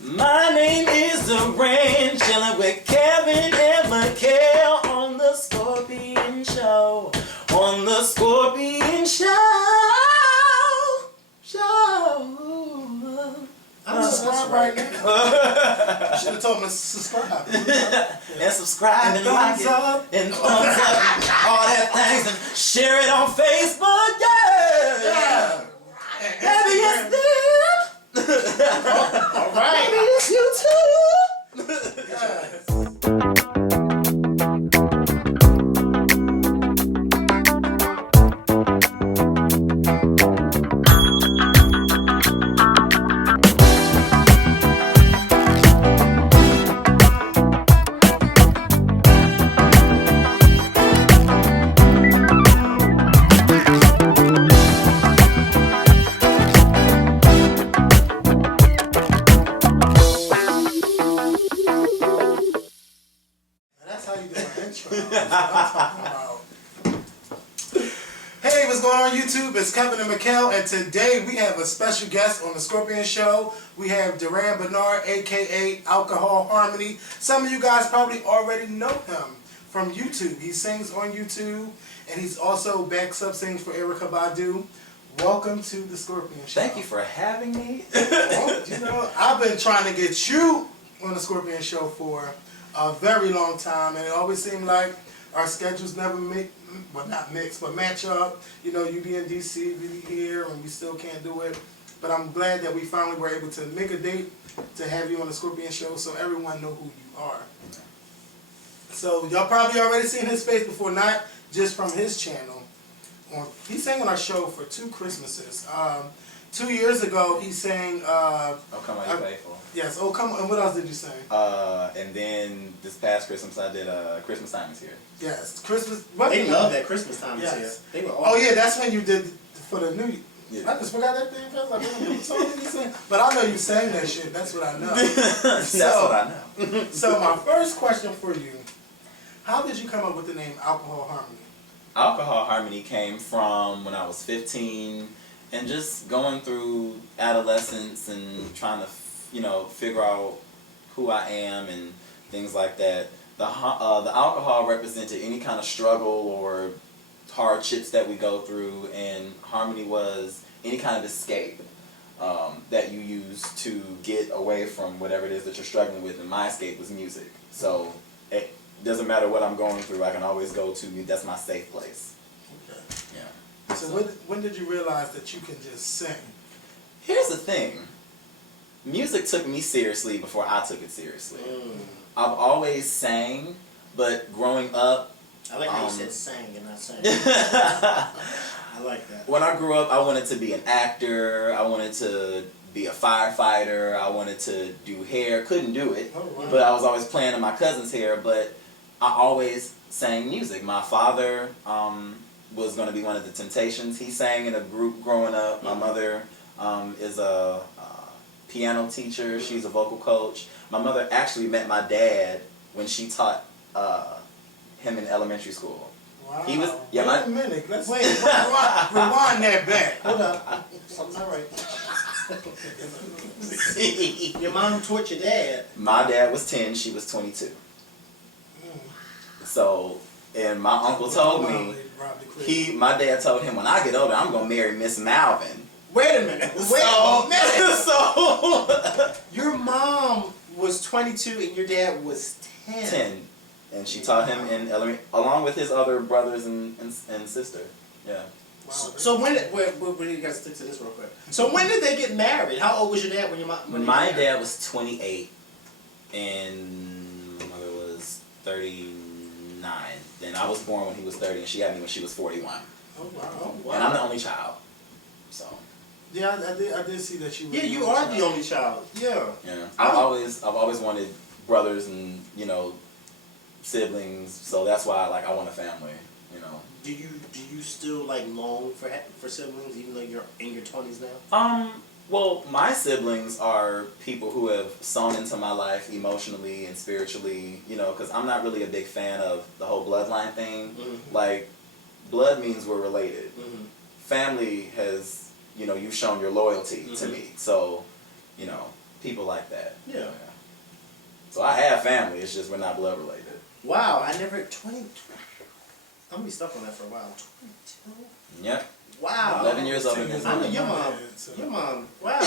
My name is Durand, chilling with Kevin and Mikhail on the Skorpion Show. On the Skorpion Show. I'm subscribed right now. You should have told me to subscribe. And subscribe and like it. Up. And thumbs up. All that things. And share it on Facebook. Yeah. Maybe it's them. All right. Maybe it's you too. Yes. Hey, what's going on YouTube? It's Kevin and Mikhail, and today we have a special guest on the Skorpion Show. We have Durand Bernarr, aka Alcohol Harmony. Some of you guys probably already know him from YouTube. He sings on YouTube, and he's also backs up sings for Erykah Badu. Welcome to the Skorpion Show. Thank you for having me. Well, you know, I've been trying to get you on the Skorpion Show for a very long time, and it always seemed like our schedules never match up. You know, you be in DC, we be here, and we still can't do it. But I'm glad that we finally were able to make a date to have you on the Skorpion Show so everyone know who you are. So y'all probably already seen his face before, not just from his channel. He sang on our show for 2 Christmases. 2 years ago, he sang... Oh, Come On, You Faithful. Yes, Oh Come On. And what else did you sing? And then this past Christmas, I did Christmas Time Is Here. Yes, Christmas... They love that Christmas time is here. They were all... Oh, yeah, that's when you did for the New... Yeah. I just forgot that thing. I was like, what song did you sing? But I know you sang that shit. That's what I know. That's what I know. So my first question for you, how did you come up with the name Alcohol Harmony? Alcohol Harmony came from when I was 15 and just going through adolescence and trying to, you know, figure out who I am and things like that. The alcohol represented any kind of struggle or hardships that we go through, and harmony was any kind of escape that you use to get away from whatever it is that you're struggling with, and my escape was music. So it doesn't matter what I'm going through, I can always go to music. That's my safe place. Okay. Yeah. So when did you realize that you can just sing? Here's the thing. Music took me seriously before I took it seriously. I've always sang, but growing up... I like how you said sang and not sang. I like that. When I grew up, I wanted to be an actor. I wanted to be a firefighter. I wanted to do hair. Couldn't do it. Oh, wow. But I was always playing in my cousin's hair. But I always sang music. My father was going to be one of the Temptations. He sang in a group growing up. My mother is a piano teacher. She's a vocal coach. My mother actually met my dad when she taught him in elementary school. Wow. He was, Wait a minute. Let's rewind that back. Hold up. Something's not right. Your mom taught your dad. My dad was 10, she was 22. So, and my uncle told me, my dad told him, when I get older, I'm going to marry Miss Malvin. Wait a minute. Wait a minute. So, Your mom was 22 and your dad was 10. 10. And she taught him in elementary, along with his other brothers and sister. Yeah. Wow. So when you guys stick to this real quick. So when did they get married? How old was your dad when your mom? My dad was 28, and my mother was 39. Then I was born when he was 30, and she had me when she was 41. Oh wow. And I'm the only child. So. Yeah, I did see that you were. Yeah, you are the only child. Yeah. Yeah. I've always wanted brothers and, you know, siblings, so that's why I want a family, you know. Do you still like long for siblings even though you're in your 20s now? Well, my siblings are people who have sown into my life emotionally and spiritually, you know, because I'm not really a big fan of the whole bloodline thing. Like, blood means we're related. Family has, you know, you've shown your loyalty to me, so, you know, people like that. Yeah. So I have family. It's just we're not blood related. Wow, I never 20. I'm gonna be stuck on that for a while. 22. Yep. Wow. 11 years older than I know me. your mom. Your mom. Wow.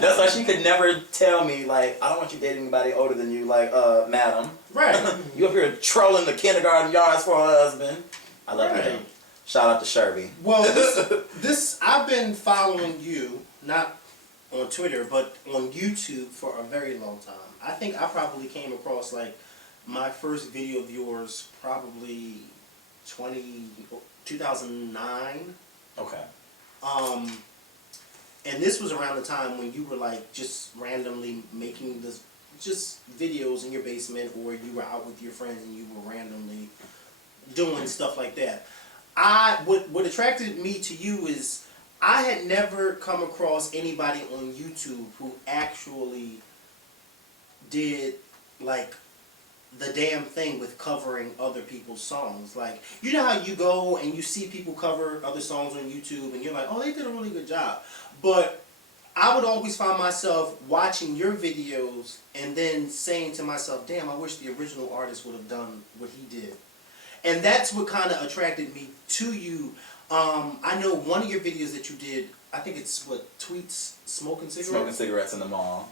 That's why she could never tell me, like, I don't want you dating anybody older than you, like, madam. Right. You up here trolling the kindergarten yards for her husband. I love Right. you. Shout out to Sherby. Well, this I've been following you, not on Twitter, but on YouTube for a very long time. I think I probably came across, like, my first video of yours probably 2009. Okay. And this was around the time when you were like just randomly making this just videos in your basement, or you were out with your friends and you were randomly doing stuff like that. What attracted me to you is I had never come across anybody on YouTube who actually did like the damn thing with covering other people's songs. Like, you know how you go and you see people cover other songs on YouTube and you're like, oh, they did a really good job. But I would always find myself watching your videos and then saying to myself, damn, I wish the original artist would have done what he did. And that's what kind of attracted me to you. I know one of your videos that you did, I think it's what, Tweets Smoking Cigarettes? Smoking cigarettes in the mall.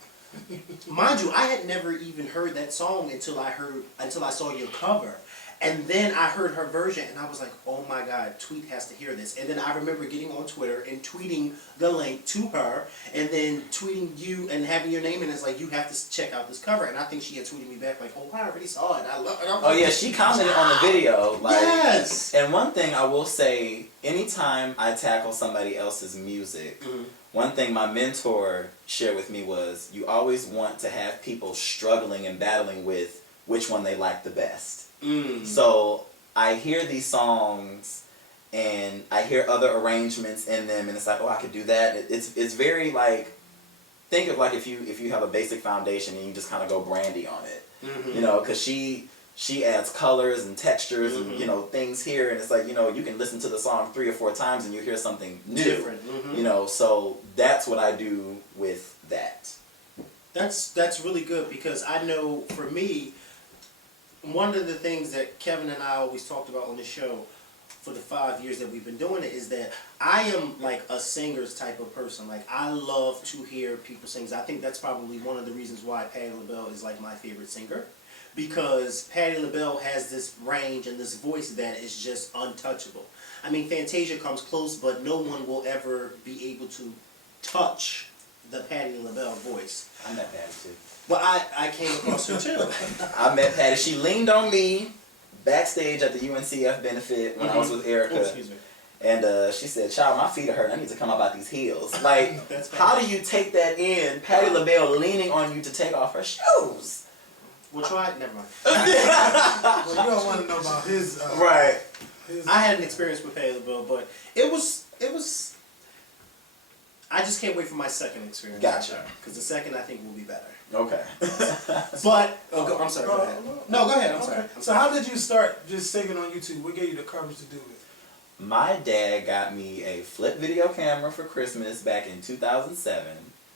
Mind you, I had never even heard that song until I saw your cover. And then I heard her version and I was like, oh my God, Tweet has to hear this. And then I remember getting on Twitter and tweeting the link to her and then tweeting you and having your name, and it's like, you have to check out this cover. And I think she had tweeted me back like, oh, I already saw it. I love it. Oh yeah, she commented on the video. Like, yes! And one thing I will say, anytime I tackle somebody else's music, one thing my mentor shared with me was, you always want to have people struggling and battling with which one they like the best. So I hear these songs and I hear other arrangements in them, and it's like, oh, I could do that. It's very like, think of like if you have a basic foundation and you just kind of go Brandy on it, you know, because she adds colors and textures and, you know, things here, and it's like, you know, you can listen to the song 3 or 4 times and you hear something new. Different. You know, so that's what I do with that. That's really good, because I know for me, one of the things that Kevin and I always talked about on the show for the 5 years that we've been doing it is that I am like a singer's type of person. Like, I love to hear people sing. I think that's probably one of the reasons why Patti LaBelle is like my favorite singer, because Patti LaBelle has this range and this voice that is just untouchable. I mean, Fantasia comes close, but no one will ever be able to touch the Patti LaBelle voice. I met Patti too. Well, I came across her too. I met Patti. She leaned on me backstage at the UNCF benefit when I was with Erica. Oh, excuse me. And she said, child, my feet are hurting. I need to come up out these heels. Like, That's how do you take that in? Patti LaBelle leaning on you to take off her shoes. We'll try it. Never mind. Well, you don't want to know about his. Right. I had an experience with Patti LaBelle, but it was. I just can't wait for my second experience. Gotcha. Because the second, I think, will be better. Okay. But I'm sorry. Go ahead. No, go ahead. I'm sorry. So how did you start just singing on YouTube? What gave you the courage to do it? My dad got me a flip video camera for Christmas back in 2007,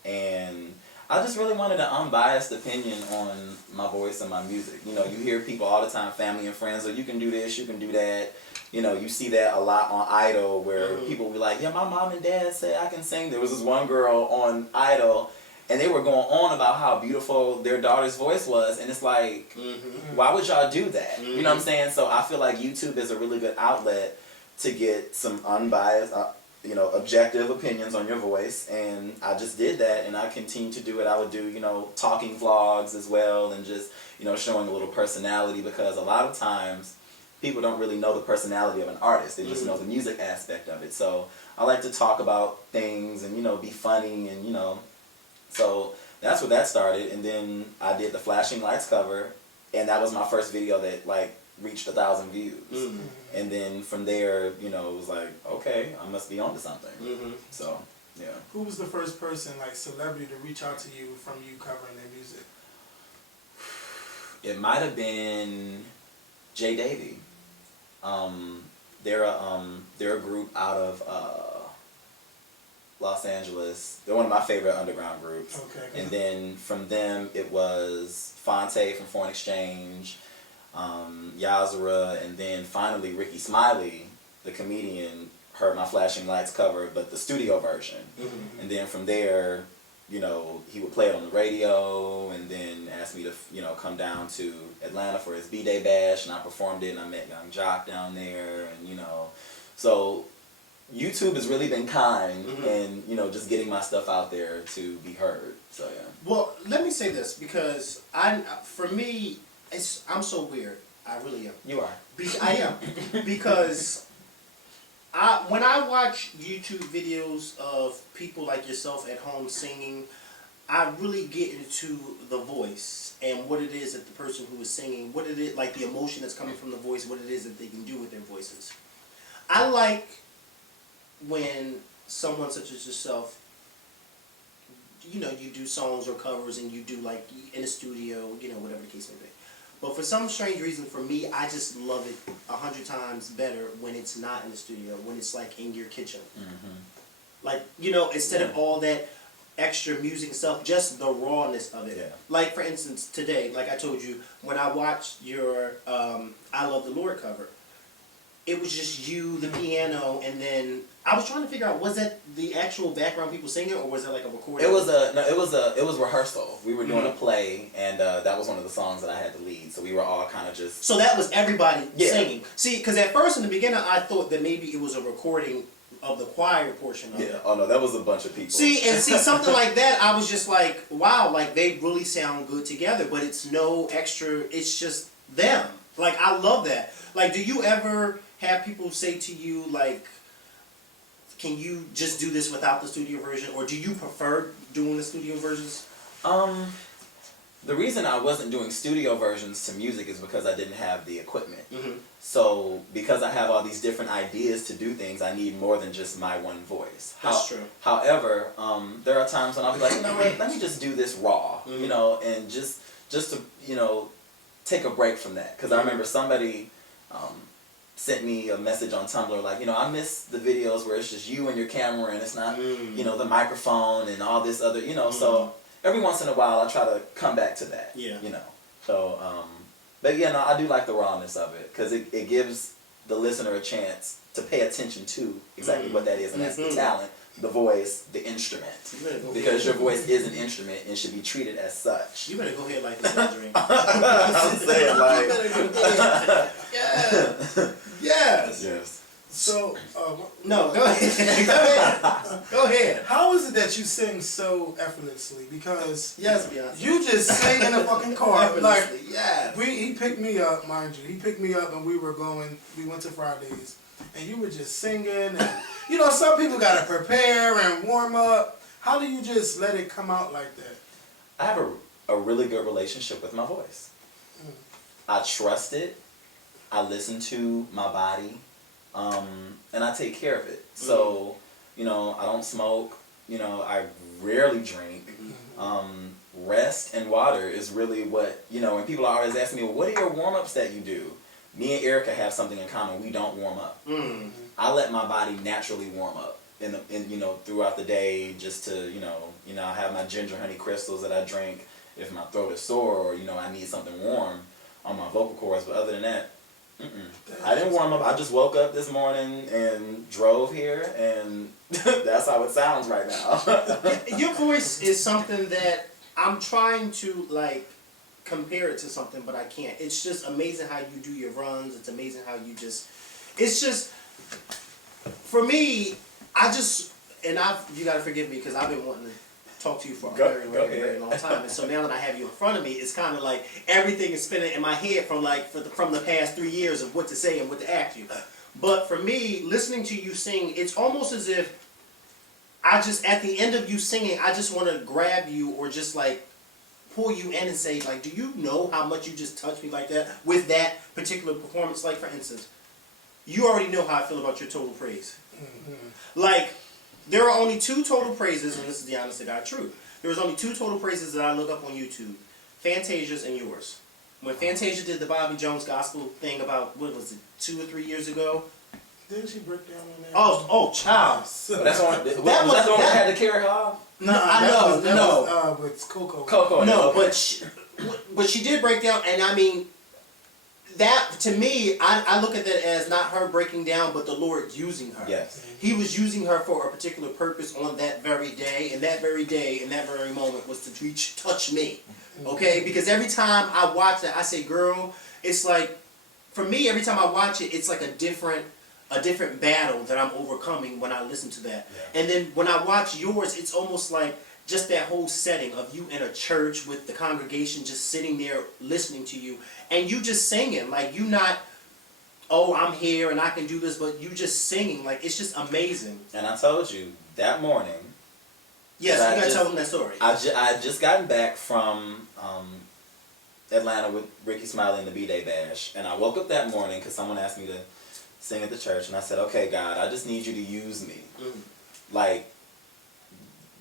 and I just really wanted an unbiased opinion on my voice and my music. You know, you hear people all the time, family and friends, oh, you can do this, you can do that. You know, you see that a lot on Idol, where people be like, yeah, my mom and dad say I can sing. There was this one girl on Idol, and they were going on about how beautiful their daughter's voice was, and it's like, why would y'all do that? You know what I'm saying? So I feel like YouTube is a really good outlet to get some unbiased, you know, objective opinions on your voice, and I just did that, and I continue to do it. I would do, you know, talking vlogs as well, and just, you know, showing a little personality, because a lot of times people don't really know the personality of an artist. They just know the music aspect of it. So I like to talk about things and, you know, be funny, and, you know, so that's where that started. And then I did the Flashing Lights cover, and that was my first video that, like, reached 1,000 views. And then from there, you know, it was like, okay, I must be onto something. So, yeah. Who was the first person, like celebrity, to reach out to you from you covering their music? It might have been Jay Davy. They're a group out of Los Angeles. They're one of my favorite underground groups. Okay. And then from them, it was Fonte from Foreign Exchange, Yazara, and then finally Ricky Smiley, the comedian, heard my Flashing Lights cover, but the studio version. Mm-hmm. And then from there, you know, he would play it on the radio, and then asked me to, you know, come down to Atlanta for his B-Day Bash, and I performed it, and I met Young Jock down there, and, you know, so YouTube has really been kind, Mm-hmm. and, you know, just getting my stuff out there to be heard, so yeah. Well, let me say this, because for me, I'm so weird. I really am. You are. I am. Because when I watch YouTube videos of people like yourself at home singing, I really get into the voice and what it is that the person who is singing, what it is, like the emotion that's coming from the voice, what it is that they can do with their voices. I like when someone such as yourself, you know, you do songs or covers and you do like in the studio, you know, whatever the case may be. But for some strange reason, for me, I just love it 100 times better when it's not in the studio, when it's like in your kitchen. Mm-hmm. Like, you know, instead of all that extra music and stuff, just the rawness of it. Yeah. Like, for instance, today, like I told you, when I watched your I Love the Lord cover, it was just you, the piano, and then I was trying to figure out, was that the actual background people singing, or was it like a recording? It was rehearsal. We were doing a play, and that was one of the songs that I had to lead. So we were all kind of just. So that was everybody Yeah. singing. See, because at first in the beginning, I thought that maybe it was a recording of the choir portion of Yeah. it. Oh no, that was a bunch of people. See something like that, I was just like, wow, like they really sound good together, but it's no extra. It's just them. Like I love that. Like, do you ever have people say to you like, can you just do this without the studio version, or do you prefer doing the studio versions? The reason I wasn't doing studio versions to music is because I didn't have the equipment. Mm-hmm. So because I have all these different ideas to do things, I need more than just my one voice. That's true. However, there are times when I'll be like, you know what, let me just do this raw, Mm-hmm. you know, and just to, you know, take a break from that. Because I remember somebody sent me a message on Tumblr like, you know, I miss the videos where it's just you and your camera and it's not, you know, the microphone and all this other, you know, so every once in a while I try to come back to that, Yeah. you know. So, but yeah, no, I do like the rawness of it because it gives the listener a chance to pay attention to exactly what that is, and that's the talent, the voice, the instrument. Because your voice is an instrument and should be treated as such. You better go ahead like this, Adrian. I'm saying like. You better go ahead. Yes. Yes. Yes. So, No, go ahead. Go ahead. Go ahead. how is it that you sing so effortlessly? Because Yes, Beyonce. you just sing in the fucking car. Like, Effortlessly, yes. he picked me up, mind you. He picked me up and we went to Fridays. And you were just singing. And, you know, some people got to prepare and warm up. How do you just let it come out like that? I have a really good relationship with my voice. I trust it. I listen to my body. And I take care of it. So, you know, I don't smoke. You know, I rarely drink. Rest and water is really what, you know, and people are always asking me, well, what are your warm-ups that you do? Me and Erica have something in common. We don't warm up. I let my body naturally warm up in you know, throughout the day, just to, you know, I have my ginger honey crystals that I drink if my throat is sore or, you know, I need something warm on my vocal cords. But other than that, I didn't warm up. I just woke up this morning and drove here, and that's how it sounds right now. Your voice is something that I'm trying to, like, compare it to something, but I can't. It's just amazing how you do your runs. It's amazing how you just... It's just... For me, you gotta forgive me, because I've been wanting to talk to you for a very long time. And so now that I have you in front of me, it's kind of like everything is spinning in my head from the past 3 years of what to say and what to ask you. But for me, listening to you sing, it's almost as if at the end of you singing, I just want to grab you or just like pull you in and say, like, do you know how much you just touched me like that with that particular performance? Like, for instance, you already know how I feel about your total praise. Like, there are only 2 total praises, and this is the honest to God truth. There was only 2 total praises that I look up on YouTube. Fantasia's and yours. When Fantasia did the Bobby Jones gospel thing about, what was it, 2 or 3 years ago, Didn't she break down on that? Oh, child. But that's on. Was was- that the one that that- had to carry her off? No, I know, that no. Was, with Coco. Coco. No, okay. but she did break down, and I mean, that to me, I look at that as not her breaking down, but the Lord using her. Yes. He was using her for a particular purpose on that very day, and that very day, and that very moment was to touch me. Okay, because every time I watch it, I say, girl, it's like, for me, every time I watch it, it's like a different battle that I'm overcoming when I listen to that. Yeah. And then when I watch yours, it's almost like just that whole setting of you in a church with the congregation just sitting there listening to you, and you just singing, like you not, oh, I'm here and I can do this, but you just singing, like it's just amazing. And I told you that morning. Yes, I you gotta just- tell them that story. I had just gotten back from Atlanta with Ricky Smiley and the B-Day Bash, and I woke up that morning because someone asked me to sing at the church, and I said, okay, God, I just need you to use me, like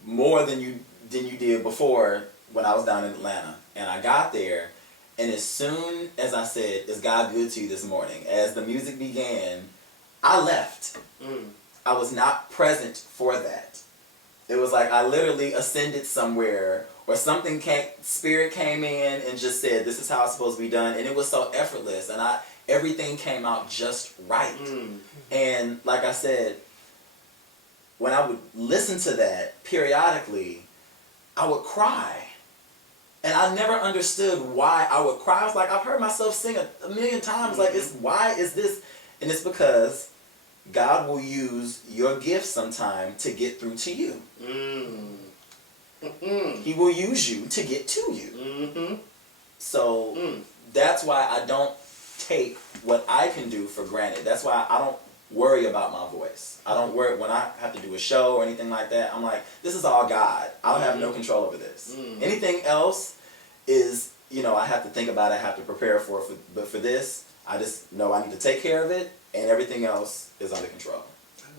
more than you did before when I was down in Atlanta. And I got there, and as soon as I said, is God good to you this morning, as the music began, I left. I was not present for that. It was like I literally ascended somewhere, or something spirit came in and just said, this is how it's supposed to be done, and it was so effortless, and everything came out just right. And like I said, when I would listen to that periodically, I would cry. And I never understood why I would cry. I was like, I've heard myself sing a million times, like, why is this? And it's because God will use your gift sometime to get through to you. He will use you to get to you. So that's why I don't take what I can do for granted. That's why I don't worry about my voice. I don't worry when I have to do a show or anything like that. I'm like, this is all God. I don't have no control over this. Anything else is, I have to think about it, I have to prepare for it. But for this, I just know I need to take care of it, and everything else is under control.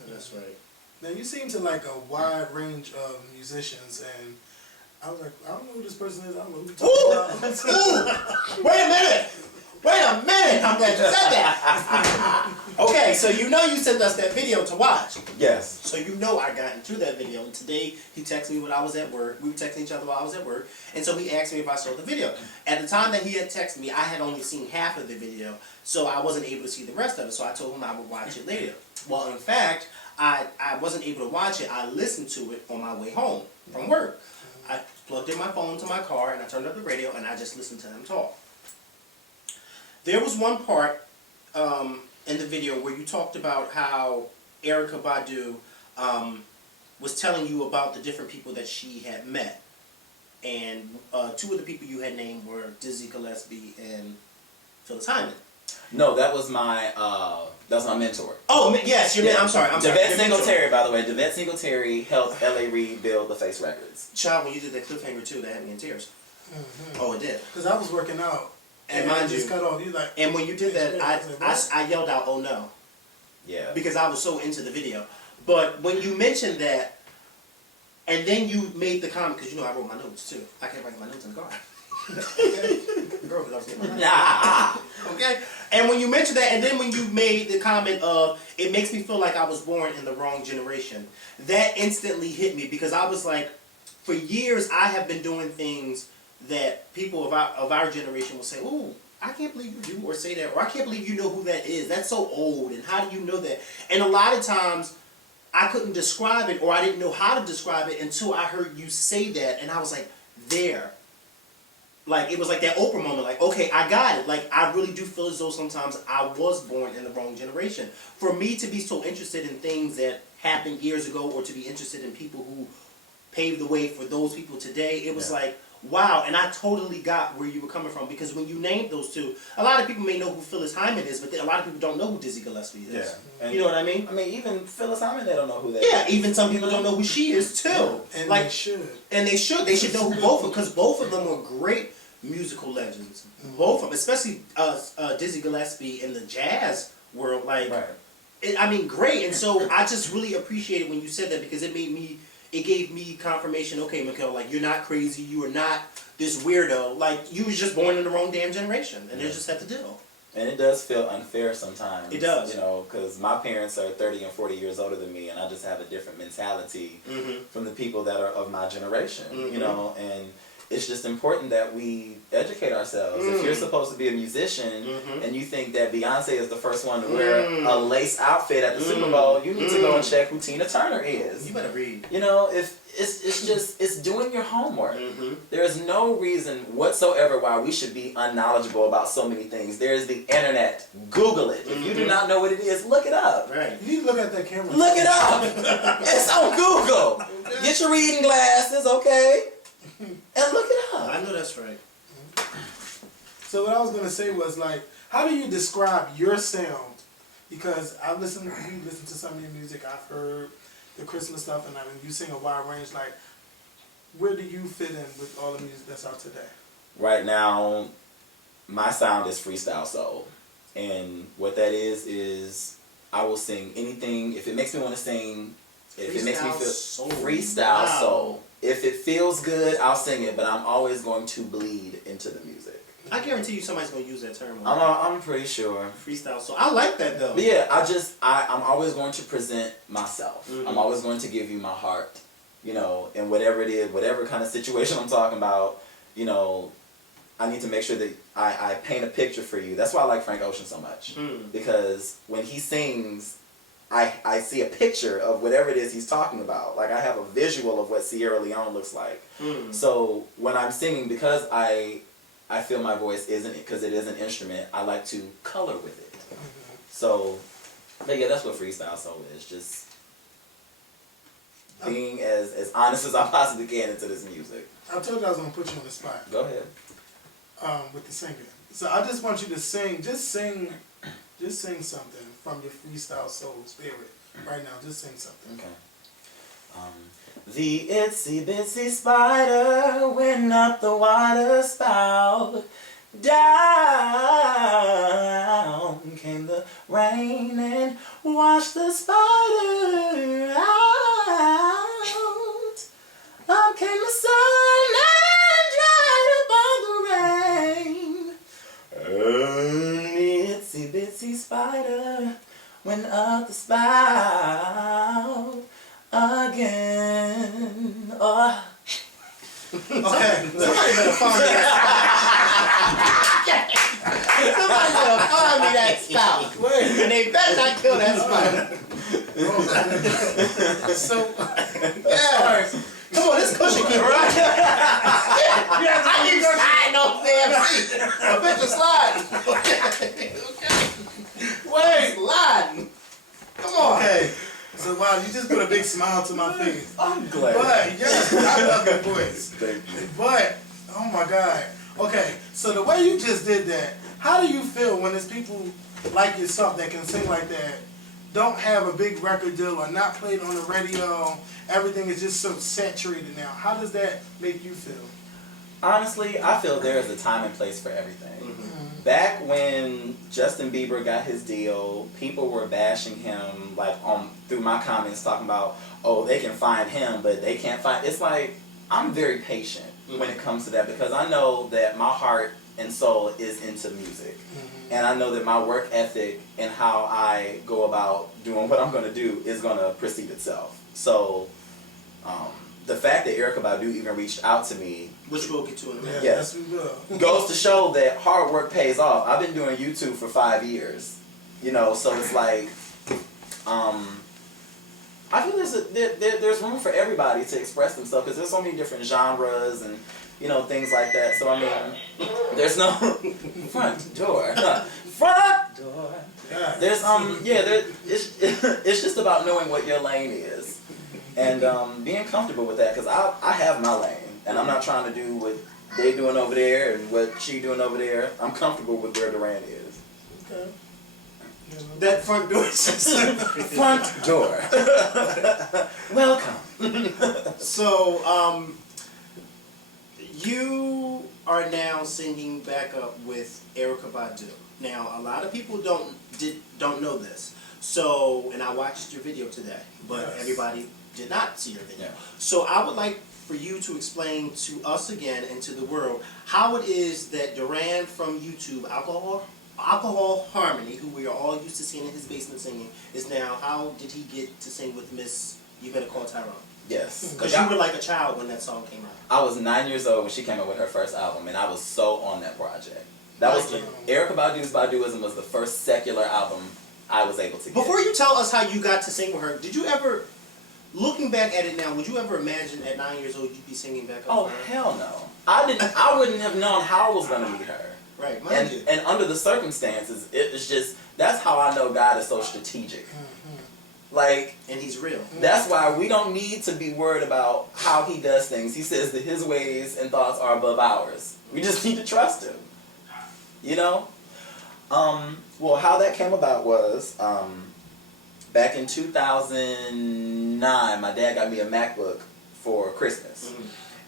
That's right. Now you seem to like a wide range of musicians, and I was like, I don't know who this person is. I don't know who you're talking about. Wait a minute! I'm glad you said that. Okay, so you sent us that video to watch. Yes. So I got into that video, and today he texted me when I was at work. We were texting each other while I was at work, and so he asked me if I saw the video. At the time that he had texted me, I had only seen half of the video, so I wasn't able to see the rest of it, so I told him I would watch it later. Well, in fact, I wasn't able to watch it. I listened to it on my way home from work. I plugged in my phone to my car, and I turned up the radio, and I just listened to him talk. There was one part in the video where you talked about how Erykah Badu was telling you about the different people that she had met. And two of the people you had named were Dizzy Gillespie and Phyllis Hyman. No, that was my mentor. Oh, yes, your man. I'm sorry. Devette Singletary, by the way. Devette Singletary helped L.A. Reid build the Face Records. Child, when you did that cliffhanger too, that had me in tears. Oh, it did. Because I was working out. And mind you, just cut off. You like, and when you did that, I yelled out, "Oh no!" Yeah. Because I was so into the video. But when you mentioned that, and then you made the comment, because I wrote my notes too. I can't write my notes in the car. Okay, girl, because I was getting my okay. And when you mentioned that, and then when you made the comment of, "It makes me feel like I was born in the wrong generation," that instantly hit me, because I was like, for years I have been doing things that people of our generation will say, "Ooh, I can't believe you do," or say that, or "I can't believe you know who that is. That's so old, and how do you know that?" And a lot of times, I couldn't describe it, or I didn't know how to describe it until I heard you say that, and I was like, there. Like, it was like that Oprah moment, like, okay, I got it. Like, I really do feel as though sometimes I was born in the wrong generation. For me to be so interested in things that happened years ago, or to be interested in people who paved the way for those people today, it was like, wow, and I totally got where you were coming from, because when you named those two, a lot of people may know who Phyllis Hyman is, but a lot of people don't know who Dizzy Gillespie is. Yeah. You know what I mean? I mean, even Phyllis Hyman, they don't know who that is. Yeah, even some people don't know who she is too. and like, they should. And they should. They should know who both of them, because both of them were great musical legends. Both of them, especially Dizzy Gillespie in the jazz world. Like, great. And so I just really appreciated when you said that, because it gave me confirmation. Okay, Mikkel, like, you're not crazy. You are not this weirdo. Like, you was just born in the wrong damn generation, and they just had to deal. And it does feel unfair sometimes. It does. You know, because my parents are 30 and 40 years older than me, and I just have a different mentality from the people that are of my generation, you know, and it's just important that we educate ourselves. If you're supposed to be a musician and you think that Beyonce is the first one to wear a lace outfit at the Super Bowl, you need to go and check who Tina Turner is. You better read. You know, if it's doing your homework. There's no reason whatsoever why we should be unknowledgeable about so many things. There's the internet. Google it. If you do not know what it is, look it up. Right. You need to look at that camera. Look it up. It's on Google. Get your reading glasses, okay? And look it up. I know that's right. So what I was gonna say was like, how do you describe your sound? Because we listen to some of your music. I've heard the Christmas stuff, and I mean, you sing a wide range. Like, where do you fit in with all the music that's out today? Right now, my sound is freestyle soul, and what that is I will sing anything if it makes me want to sing. If it makes me feel freestyle soul. If it feels good, I'll sing it, but I'm always going to bleed into the music. I guarantee you somebody's going to use that term. I'm pretty sure. Freestyle soul. I like that though. But yeah, I'm always going to present myself. I'm always going to give you my heart, you know, and whatever it is, whatever kind of situation I'm talking about, you know, I need to make sure that I paint a picture for you. That's why I like Frank Ocean so much. Because when he sings, I see a picture of whatever it is he's talking about. Like, I have a visual of what Sierra Leone looks like. So when I'm singing, because I feel my voice because it is an instrument, I like to color with it. So, but yeah, that's what freestyle soul is. Just being as honest as I possibly can into this music. I told you I was gonna put you on the spot. Go ahead. With the singing. So I just want you to sing. Just sing something from your freestyle soul spirit right now. Just sing something. Okay. The itsy bitsy spider went up the water spout. Down came the rain and washed the spider out. Up came the sun and dried up all the rain. And the itsy bitsy spider went up the spout again. Oh. Okay. Somebody better find me that Somebody better find me that spout. Wait. And they better not kill that spout. So Yeah. Come on, this cushion keep right. I keep sliding off there. I bet you sliding. Okay. Wait, sliding. Come on. okay. So wow, you just put a big smile to my face. I'm glad. But yes, I love your voice. Thank you. But oh my God. Okay, so the way you just did that, how do you feel when there's people like yourself that can sing like that, don't have a big record deal or not played on the radio? Everything is just so saturated now. How does that make you feel? Honestly, I feel there is a time and place for everything. Back when Justin Bieber got his deal, people were bashing him like through my comments talking about, oh, they can find him, but they can't find. It's like, I'm very patient when it comes to that, because I know that my heart and soul is into music. And I know that my work ethic and how I go about doing what I'm going to do is going to precede itself. So the fact that Erykah Badu even reached out to me, Which we'll get to in a minute. Yes, we will. goes to show that hard work pays off. I've been doing YouTube for 5 years, you know, so it's like, I feel there's room for everybody to express themselves, because there's so many different genres and, you know, things like that. So I mean, there's no front door. Front door. Yeah. There's it's just about knowing what your lane is, and being comfortable with that, because I have my lane, and I'm not trying to do what they doing over there and what she doing over there. I'm comfortable with where Durand is. Okay. That front door is Front door. Welcome. So, you are now singing backup with Erykah Badu. Now, a lot of people don't know this. So, and I watched your video today, but Yes. everybody did not see your video. Yeah. So, I would like for you to explain to us again and to the world how it is that Durand from YouTube, alcohol? Alcohol Harmony, who we are all used to seeing in his basement singing, is now, how did he get to sing with Miss You Better Call Tyrone? Yes. Because you were like a child when that song came out. I was 9 years old when she came out with her first album, and I was so on that project. That was Erykah Badu's Baduism was the first secular album I was able to get. Before you tell us how you got to sing with her, did you ever, looking back at it now, would you ever imagine at 9 years old you'd be singing back up? Oh, hell no. I wouldn't have known how I was going to meet her. Right, And under the circumstances, it's just, that's how I know God is so strategic. Like, and he's real. That's why we don't need to be worried about how he does things. He says that his ways and thoughts are above ours. We just need to trust him. You know? Well, how that came about was, back in 2009, my dad got me a MacBook for Christmas.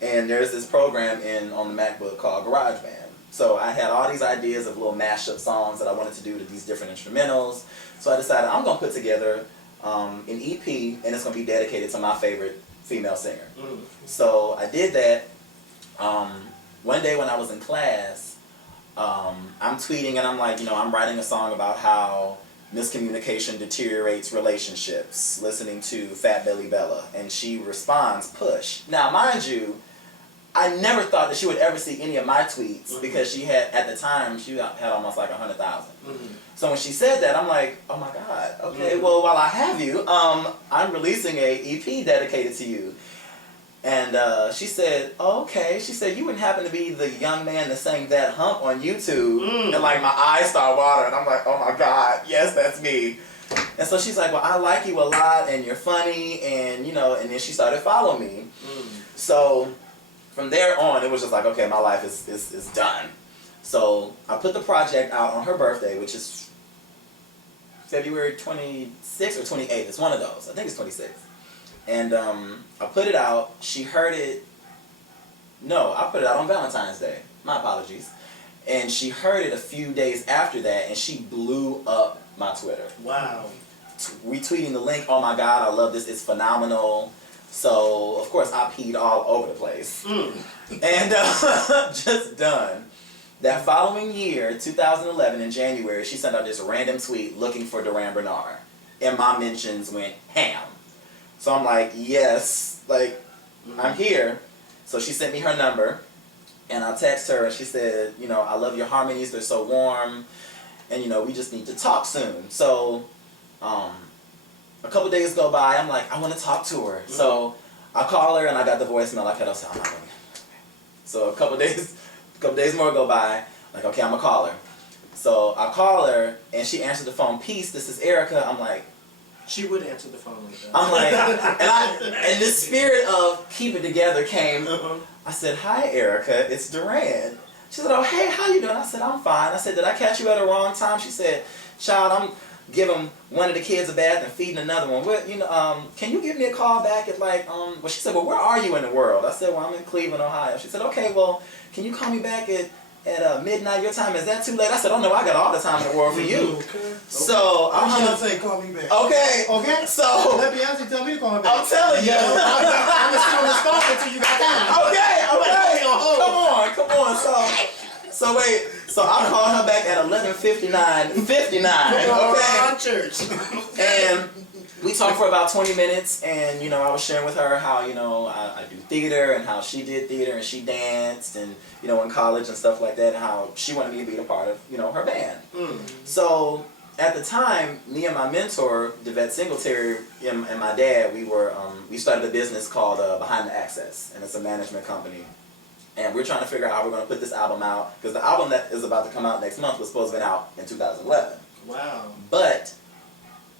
And there's this program on the MacBook called GarageBand. So I had all these ideas of little mashup songs that I wanted to do to these different instrumentals. So I decided I'm going to put together an EP, and it's going to be dedicated to my favorite female singer. So I did that. One day when I was in class, I'm tweeting and I'm like, I'm writing a song about how miscommunication deteriorates relationships, listening to Fat Belly Bella, and she responds, push. Now, mind you, I never thought that she would ever see any of my tweets because she had, at the time, she had almost like 100,000. So when she said that, I'm like, oh my God, okay, well, while I have you, I'm releasing a EP dedicated to you. And she said, oh, okay. She said, you wouldn't happen to be the young man that sang That Hump on YouTube. And like my eyes start watering. I'm like, oh my God, yes, that's me. And so she's like, well, I like you a lot and you're funny. And, and then she started following me. So from there on, it was just like, okay, my life is done. So I put the project out on her birthday, which is February 26th or 28th. It's one of those. I think it's 26th. And I put it out. She heard it. No, I put it out on Valentine's Day. My apologies. And she heard it a few days after that, and she blew up my Twitter. Wow. Retweeting the link. Oh my God, I love this. It's phenomenal. So, of course, I peed all over the place. And just done. That following year, 2011, in January, she sent out this random tweet looking for Durand Bernarr. And my mentions went ham. So I'm like, yes, like, I'm here. So she sent me her number. And I text her and she said, I love your harmonies. They're so warm. And, we just need to talk soon. So a couple days go by. I'm like, I want to talk to her. So I call her and I got the voicemail. Like, I'm not going to. So a couple days more go by. Like, okay, I'm going to call her. So I call her and she answered the phone. Peace, this is Erykah. I'm like. She would answer the phone like that. I'm like, and the spirit of keep it together came. I said, hi, Erykah, it's Durand. She said, oh, hey, how you doing? I said, I'm fine. I said, did I catch you at the wrong time? She said, child, I'm giving one of the kids a bath and feeding another one. What, can you give me a call back at like, well, she said, well, where are you in the world? I said, well, I'm in Cleveland, Ohio. She said, okay, well, can you call me back at midnight your time? Is that too late? I said, oh no, I got all the time in the world for you. Okay. So I'm gonna say call me back. Okay. So let Beyonce tell me to call her back. I'm telling you. I'm gonna sit on this phone until you got time. Okay. Come on. So wait. So I called her back at 11:59. Okay. Church. And we talked for about 20 minutes, and I was sharing with her how I do theater and how she did theater and she danced and in college and stuff like that, and how she wanted me to be a part of her band. So at the time, me and my mentor, Devette Singletary, and my dad, we started a business called Behind the Access, and it's a management company. And we're trying to figure out how we're going to put this album out, because the album that is about to come out next month was supposed to be out in 2011. Wow. But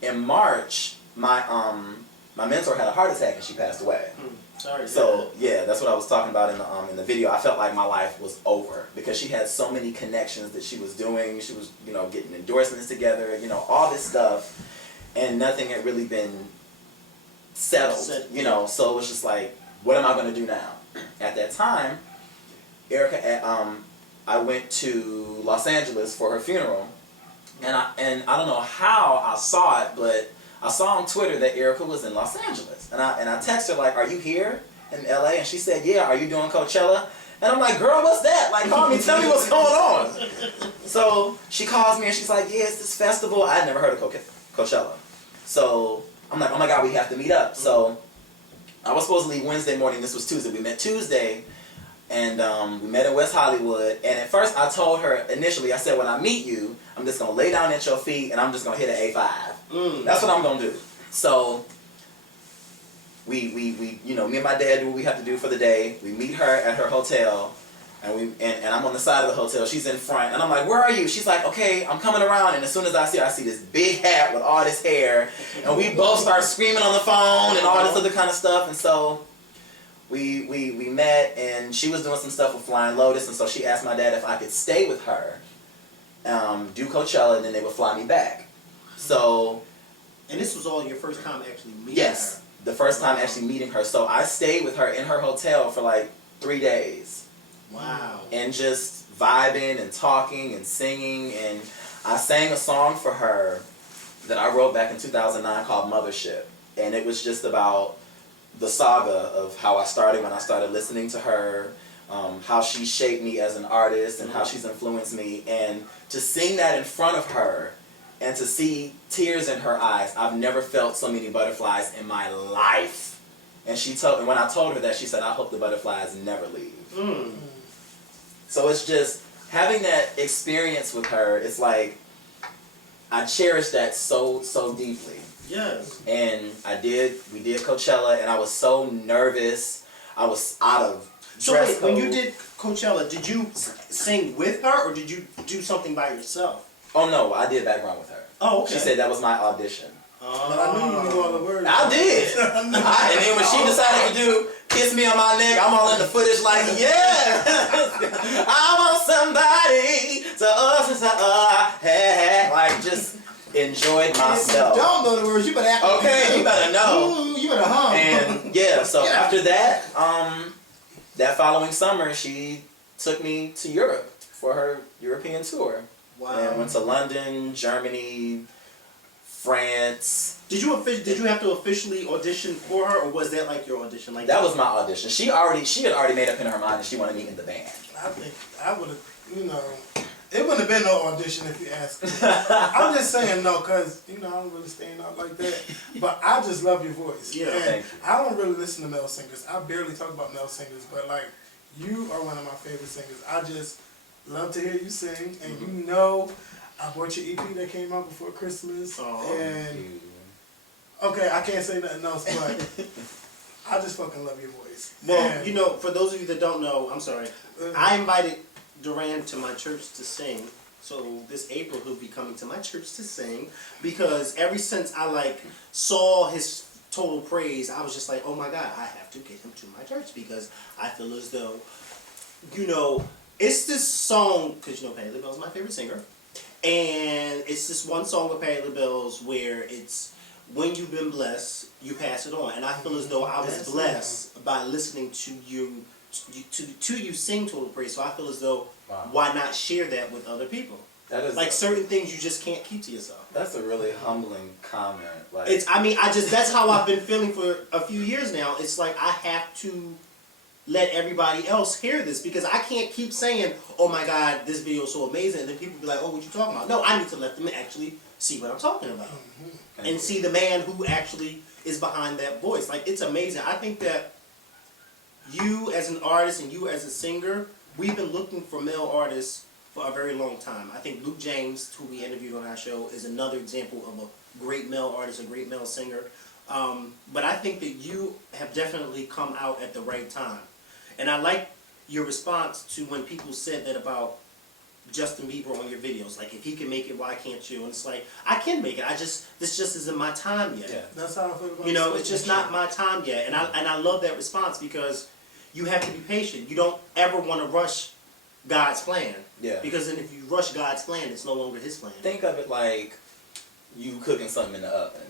in March, my mentor had a heart attack and she passed away. Sorry. So yeah, that's what I was talking about in the video. I felt like my life was over because she had so many connections that she was doing. She was getting endorsements together, all this stuff, and nothing had really been settled. So it was just like, what am I going to do now? At that time, Erykah, I went to Los Angeles for her funeral, and I don't know how I saw it, but I saw on Twitter that Erykah was in Los Angeles, and I texted her like, "Are you here in LA?" And she said, "Yeah." "Are you doing Coachella?" And I'm like, girl, what's that? Like, call me, tell me what's going on. So she calls me and she's like, yeah, it's this festival. I had never heard of Coachella. So I'm like, oh my God, we have to meet up. So I was supposed to leave Wednesday morning. This was Tuesday. We met Tuesday. And we met in West Hollywood. And at first I told her, initially, I said, when I meet you, I'm just going to lay down at your feet and I'm just going to hit an A5. That's what I'm going to do. So we you know, me and my dad do what we have to do for the day. We meet her at her hotel, and I'm on the side of the hotel. She's in front, and I'm like, "Where are you?" She's like, "Okay, I'm coming around." And as soon as I see her, I see this big hat with all this hair, and we both start screaming on the phone and all this other kind of stuff. And so we met, and she was doing some stuff with Flying Lotus, and so she asked my dad if I could stay with her, do Coachella, and then they would fly me back. So. And this was all your first time actually meeting Yes. her? The first time actually meeting her. So I stayed with her in her hotel for like 3 days. Wow. And just vibing and talking and singing. And I sang a song for her that I wrote back in 2009 called Mothership. And it was just about the saga of how I started when I started listening to her, how she shaped me as an artist and how she's influenced me. And to sing that in front of her and to see tears in her eyes, I've never felt so many butterflies in my life. And when I told her that, she said, I hope the butterflies never leave. So it's just, having that experience with her, it's like, I cherish that so deeply. Yes. And we did Coachella, and I was so nervous. I was out of So dress wait, when code. you did Coachella, did you sing with her or did you do something by yourself? Oh no, I did background with her. Oh, okay. She said that was my audition. But I knew you knew all the words. I did. And then when she decided to do Kiss Me on My Neck, I'm all in the footage like, yeah. I want somebody to like just enjoyed myself. If you don't know the words, you better act. Okay, you better know. You better hum. And yeah, so after that, that following summer, she took me to Europe for her European tour. Wow. And went to London, Germany, France. Did you have to officially audition for her, or was that like your audition? Like That was my audition. She had already made up in her mind that she wanted me in the band. I think I would have, it wouldn't have been no audition if you asked me. I'm just saying no, because, I don't really stand out like that. But I just love your voice. Yeah. And Thank you. I don't really listen to male singers. I barely talk about male singers, but like, you are one of my favorite singers. I just love to hear you sing, and I bought your EP that came out before Christmas. Oh, and okay, I can't say nothing else, but I just fucking love your voice. Well, And, for those of you that don't know, I'm sorry. I invited Durand to my church to sing. So this April he'll be coming to my church to sing, because ever since I saw his total praise, I was just like, oh my God, I have to get him to my church, because I feel as though, it's this song, because Patti LaBelle's my favorite singer, and it's this one song with Patti LaBelle's where it's, when you've been blessed, you pass it on. And I feel as though I was blessed by listening to you sing Total Praise. So I feel as though, why not share that with other people? That is certain things you just can't keep to yourself. That's a really humbling comment. That's how I've been feeling for a few years now. It's like I have to let everybody else hear this, because I can't keep saying, oh my God, this video is so amazing, and then people be like, oh, what you talking about? No, I need to let them actually see what I'm talking about. And see the man who actually is behind that voice. It's amazing. I think that you as an artist and you as a singer, we've been looking for male artists for a very long time. I think Luke James, who we interviewed on our show, is another example of a great male artist, a great male singer. But I think that you have definitely come out at the right time. And I like your response to when people said that about Justin Bieber on your videos. Like, if he can make it, why can't you? And it's like, I can make it. This just isn't my time yet. Yeah. that's how I feel about It's just not my time yet. And I love that response, because you have to be patient. You don't ever want to rush God's plan. Yeah. Because then if you rush God's plan, it's no longer his plan. Think of it like you cooking something in the oven.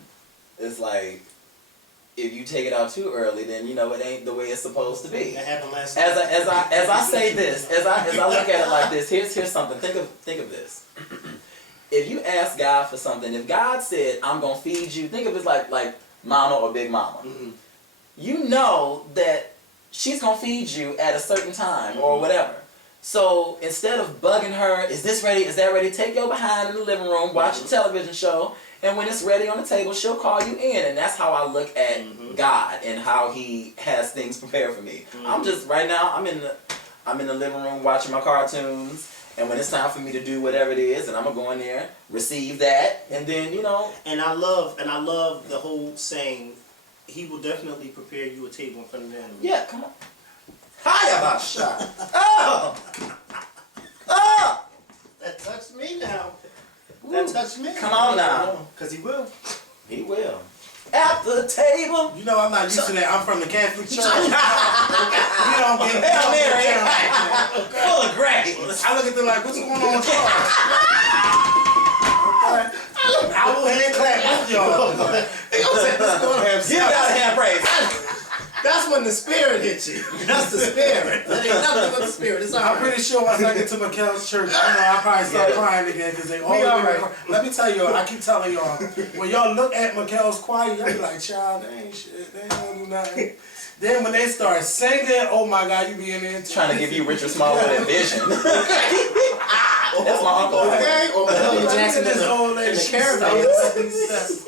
It's like, if you take it out too early, then it ain't the way it's supposed to be. That happened last As I say this, as I look at it like this, here's something. Think of this. If you ask God for something, if God said, I'm gonna feed you, think of it like mama or big mama. Mm-hmm. You know that she's gonna feed you at a certain time or whatever. So instead of bugging her, is this ready? Is that ready? Take your behind in the living room, watch your television show, and when it's ready on the table, she'll call you in. And that's how I look at God and how He has things prepared for me. I'm just right now. I'm in the living room watching my cartoons. And when it's time for me to do whatever it is, and I'm gonna go in there, receive that, and then And I love the whole saying, He will definitely prepare you a table in front of the enemy. Yeah, come on. Hi, about shot. Oh, oh. That touched me now. That touched me. Come on now. Cause He will. He will. At the table. You know I'm not used to that. I'm from the Catholic Church. You don't get Hail Mary. Okay. Full of grace. I look at them like, what's going on with y'all? Okay. I will hand clap with y'all. They gonna say what's going on. Give God a hand praise. That's when the spirit hits you. That's the spirit. That ain't nothing but the spirit. It's all I'm right. pretty sure once I get to McKell's church, I probably start crying again because they always all make me right. cry. Let me tell y'all, I keep telling y'all, when y'all look at McKell's choir, y'all be like, child, they ain't shit. They ain't gonna do nothing. Then when they start singing, oh my God, you be in there Trying to give you Richard Smallwood and Vision. That's my uncle. Okay. Or Mahalia Jackson this old lady, in the she caravan. starts-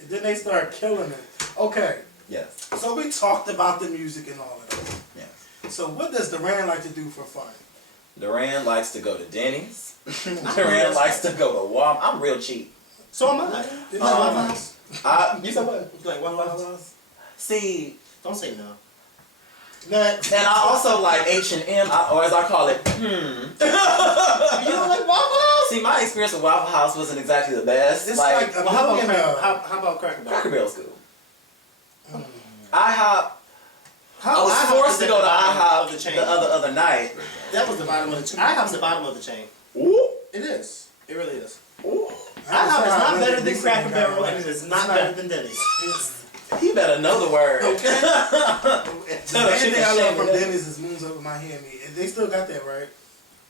and then they start killing it. Okay, Yes. so we talked about the music and all of that. Yes. So what does Durand like to do for fun? Durand likes to go to Denny's. Durand likes to go to Walmart. I'm real cheap. So am I. You like Waffle House? You said what? You like Waffle House? See, Don't say no. Next. and I also like H&M, or as I call it, You don't like Waffle House? See, my experience with Waffle House wasn't exactly the best. It's like a Well, how about million. how about Cracker Barrel? Cracker Barrel's good. IHOP. How, I was IHOP forced is to at go to the bottom IHOP of the chain. the other night. That was the bottom of the chain. IHOP's the bottom of the chain. Ooh. It is. It really is. Ooh. IHOP is not better than Cracker Barrel, and it is not better than Denny's. He better know the word. Okay. The main Chicken thing I love from sandwich. Denny's is moons over my hand meat. They still got that, right?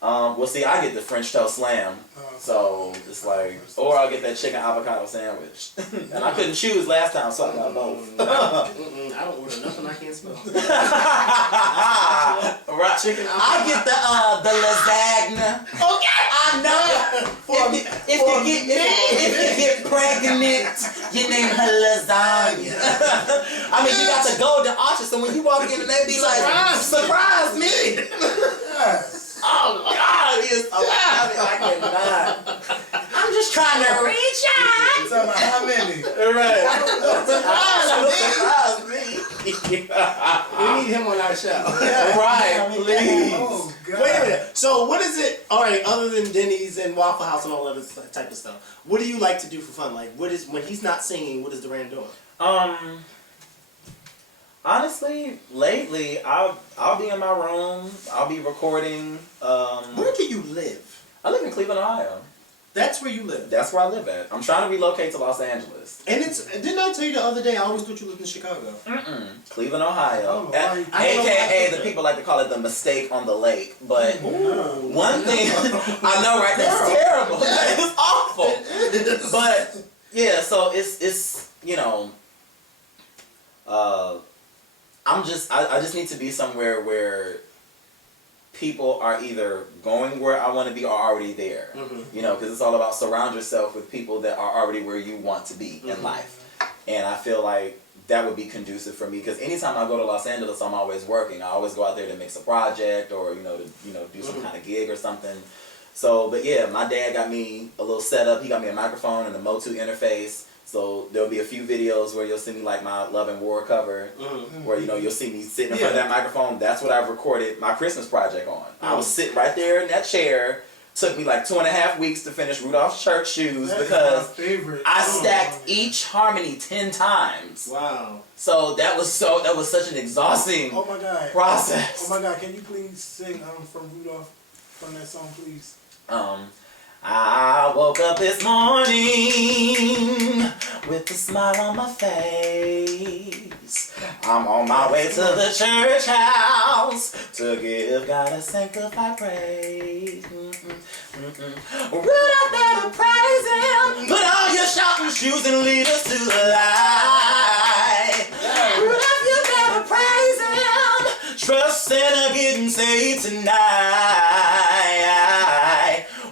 Well, see, I get the French toast slam, so it's like, or I'll get that chicken avocado sandwich. And I couldn't choose last time, so I got both. I don't order nothing I can't spell. Right. Chicken I get the lasagna. Okay, I know. If you get pregnant, you name her lasagna. I mean, you got the golden arches, so when you walk in and they be like, surprise me. Yes. Oh God, he is so funny. I cannot. I'm just trying to reach out. Talking about how many? Right. Surprise me. We need him on our show. Right, please. Oh God. Wait a minute. So what is it? All right, other than Denny's and Waffle House and all of this type of stuff, what do you like to do for fun? Like, what is when he's not singing? What is Durand doing? Honestly, lately I'll be in my room. I'll be recording. Where do you live? I live in Cleveland, Ohio. That's where you live. That's where I live at. I'm trying to relocate to Los Angeles. And it's didn't I tell you the other day? I always thought you lived in Chicago. Cleveland, Ohio. Oh, I don't know AKA why. the people like to call it the mistake on the lake. But Ooh. one thing I know, right? That's terrible. It's awful. But yeah, so it's I just need to be somewhere where people are either going where I want to be or already there. Mm-hmm. Because it's all about surround yourself with people that are already where you want to be in life. And I feel like that would be conducive for me because anytime I go to Los Angeles, I'm always working. I always go out there to mix a project or to do some kind of gig or something. So, but yeah, my dad got me a little setup. He got me a microphone and a Motu interface. So there'll be a few videos where you'll see me like my Love and War cover, where you'll see me sitting in front of that microphone. That's what I've recorded my Christmas project on. I was sitting right there in that chair. Took me like 2.5 weeks to finish Rudolph's Church Shoes because I stacked each harmony 10 times. Wow. So that was such an exhausting Oh my God. process. Oh my God. Can you please sing from Rudolph from that song, please? I woke up this morning with a smile on my face. I'm on my way to the church house to give God a sanctified praise. Rudolph, better praise Him. Put on your shopping shoes and lead us to the light. Rudolph, you better praise Him. Trust Santa getting saved tonight.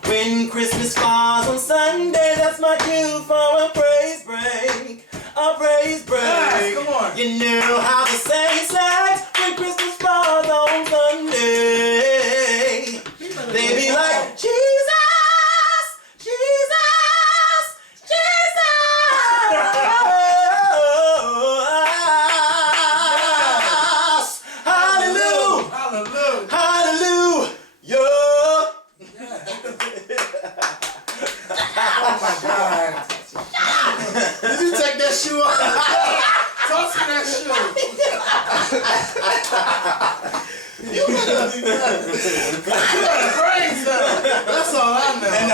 When Christmas falls on Sunday, that's my cue for a praise break. A praise break. Yes, come on. You know how the saints act when Christmas falls on Sunday. They be like, Jesus, Jesus, Jesus. Hallelujah. Hallelujah. Hallelujah. Oh my God. Did you take that shoe off? Toss me that shoe. You better praise him. That's all I know. And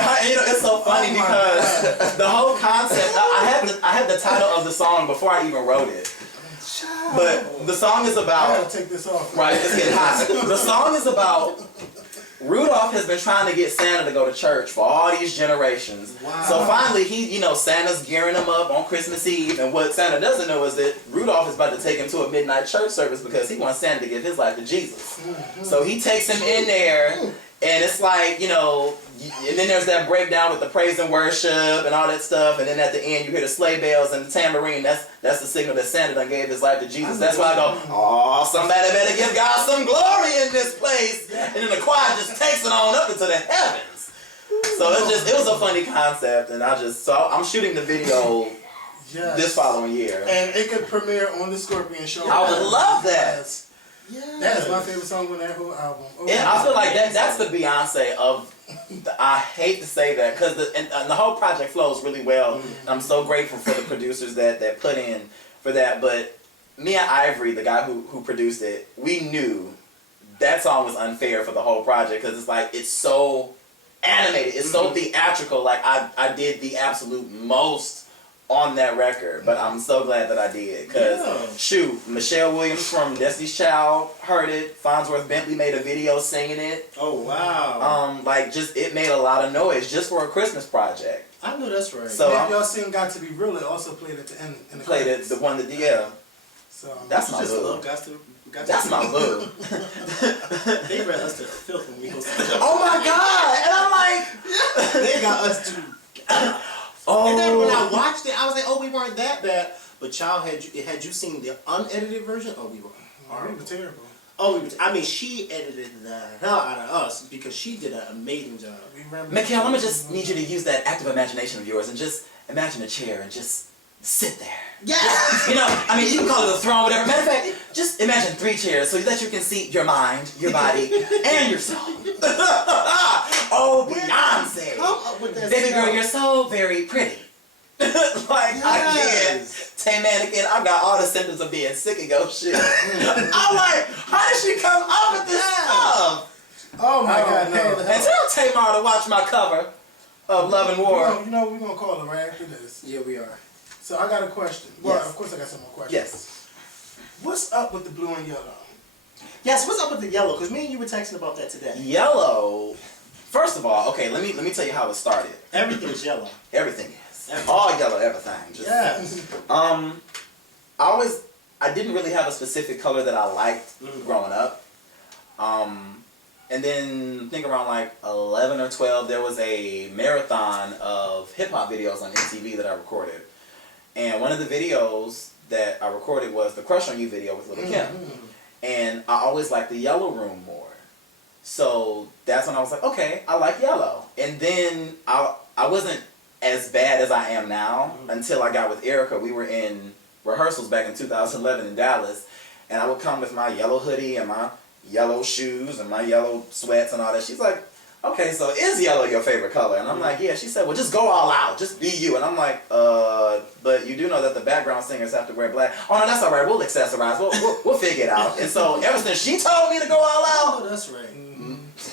it's so funny because the whole concept. I had the title of the song before I even wrote it. But the song is I about. gotta take this off. Right, it's getting hot. The song is about Rudolph has been trying to get Santa to go to church for all these generations. Wow. So finally, Santa's gearing him up on Christmas Eve, and what Santa doesn't know is that Rudolph is about to take him to a midnight church service because he wants Santa to give his life to Jesus. So he takes him in there, and it's like, and then there's that breakdown with the praise and worship and all that stuff, and then at the end you hear the sleigh bells and the tambourine. That's the signal that Santa done gave his life to Jesus. That's why I go, oh, somebody better give God some glory in this place. And then the choir just takes it on up into the heavens. So it was a funny concept, and I'm shooting the video this following year. And it could premiere on the Skorpion show. I would love that. Yeah. That is my favorite song on that whole album. Yeah, I feel like that's the Beyonce of. I hate to say that because the whole project flows really well. I'm so grateful for the producers that put in for that. But me and Ivory, the guy who produced it, we knew that song was unfair for the whole project because it's like it's so animated, it's so theatrical. Like I did the absolute most on that record, but I'm so glad that I did because shoot, Michelle Williams from Destiny's Child heard it. Farnsworth Bentley made a video singing it. Oh wow! It made a lot of noise just for a Christmas project. I know that's right. So if y'all seen "Got to Be Real," it also played at the end. In the played credits. it, the one that So that's my boo. That's my boo. They read us to filth when we go. Oh my God! And I'm like, they got us to. And then when I watched it, I was like, "Oh, we weren't that bad." But child, had you seen the unedited version? Oh, we were. We were terrible. Oh, she edited the hell out of us because she did an amazing job. Mikhail, I'm gonna just need you to use that active imagination of yours and just imagine a chair and just sit there. Yeah. You can call it a throne, whatever. Matter of fact, just imagine 3 chairs so that you can see your mind, your body, and your soul. Oh, Beyonce. Come up with that Baby stuff. girl, you're so very pretty. I can't. Tay mannequin, I got all the symptoms of being sick and go shit. I'm like, how did she come up with this stuff? Oh my God, no. And tell Tamar to watch my cover of Love and War. We're going to call her right after this. Yeah, we are. So I got a question. Well, Yes. of course I got some more questions. Yes. What's up with the blue and yellow? Yes, what's up with the yellow? Because me and you were texting about that today. Yellow. First of all, okay, let me tell you how it started. Everything's yellow. Everything is. All yellow, everything. Yes. I didn't really have a specific color that I liked growing up. And then I think around like 11 or 12, there was a marathon of hip-hop videos on MTV that I recorded. And one of the videos that I recorded was the Crush on You video with Lil' Kim. And I always liked the Yellow Room more. So that's when I was like, okay, I like yellow. And then I wasn't as bad as I am now until I got with Erica. We were in rehearsals back in 2011 in Dallas. And I would come with my yellow hoodie and my yellow shoes and my yellow sweats and all that. She's like, okay, so is yellow your favorite color? And I'm like, yeah. She said, well, just go all out. Just be you. And I'm like, but you do know that the background singers have to wear black. Oh, no, that's all right. We'll accessorize. We'll figure it out. And so ever since she told me to go all out, Oh, that's right.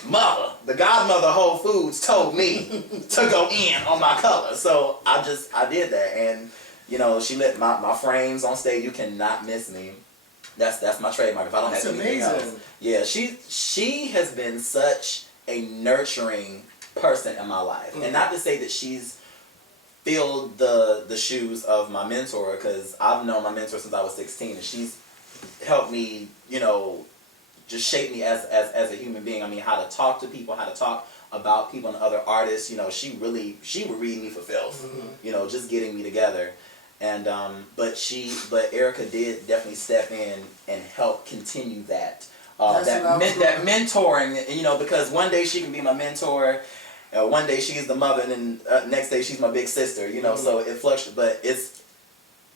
mother, the godmother of Whole Foods told me to go in on my color. So I did that. And, she let my frames on stage. You cannot miss me. That's my trademark. If I don't have anything else. Yeah, she has been such a nurturing person in my life. And not to say that she's filled the shoes of my mentor, because I've known my mentor since I was 16, and she's helped me, just shaped me as a human being. I mean, how to talk to people, how to talk about people and other artists. You know, she would read me for filth. You know, just getting me together. And but Erica did definitely step in and help continue that that mentoring. You know, because one day she can be my mentor, one day she's the mother, and then next day she's my big sister. You know, so it fluctuates. But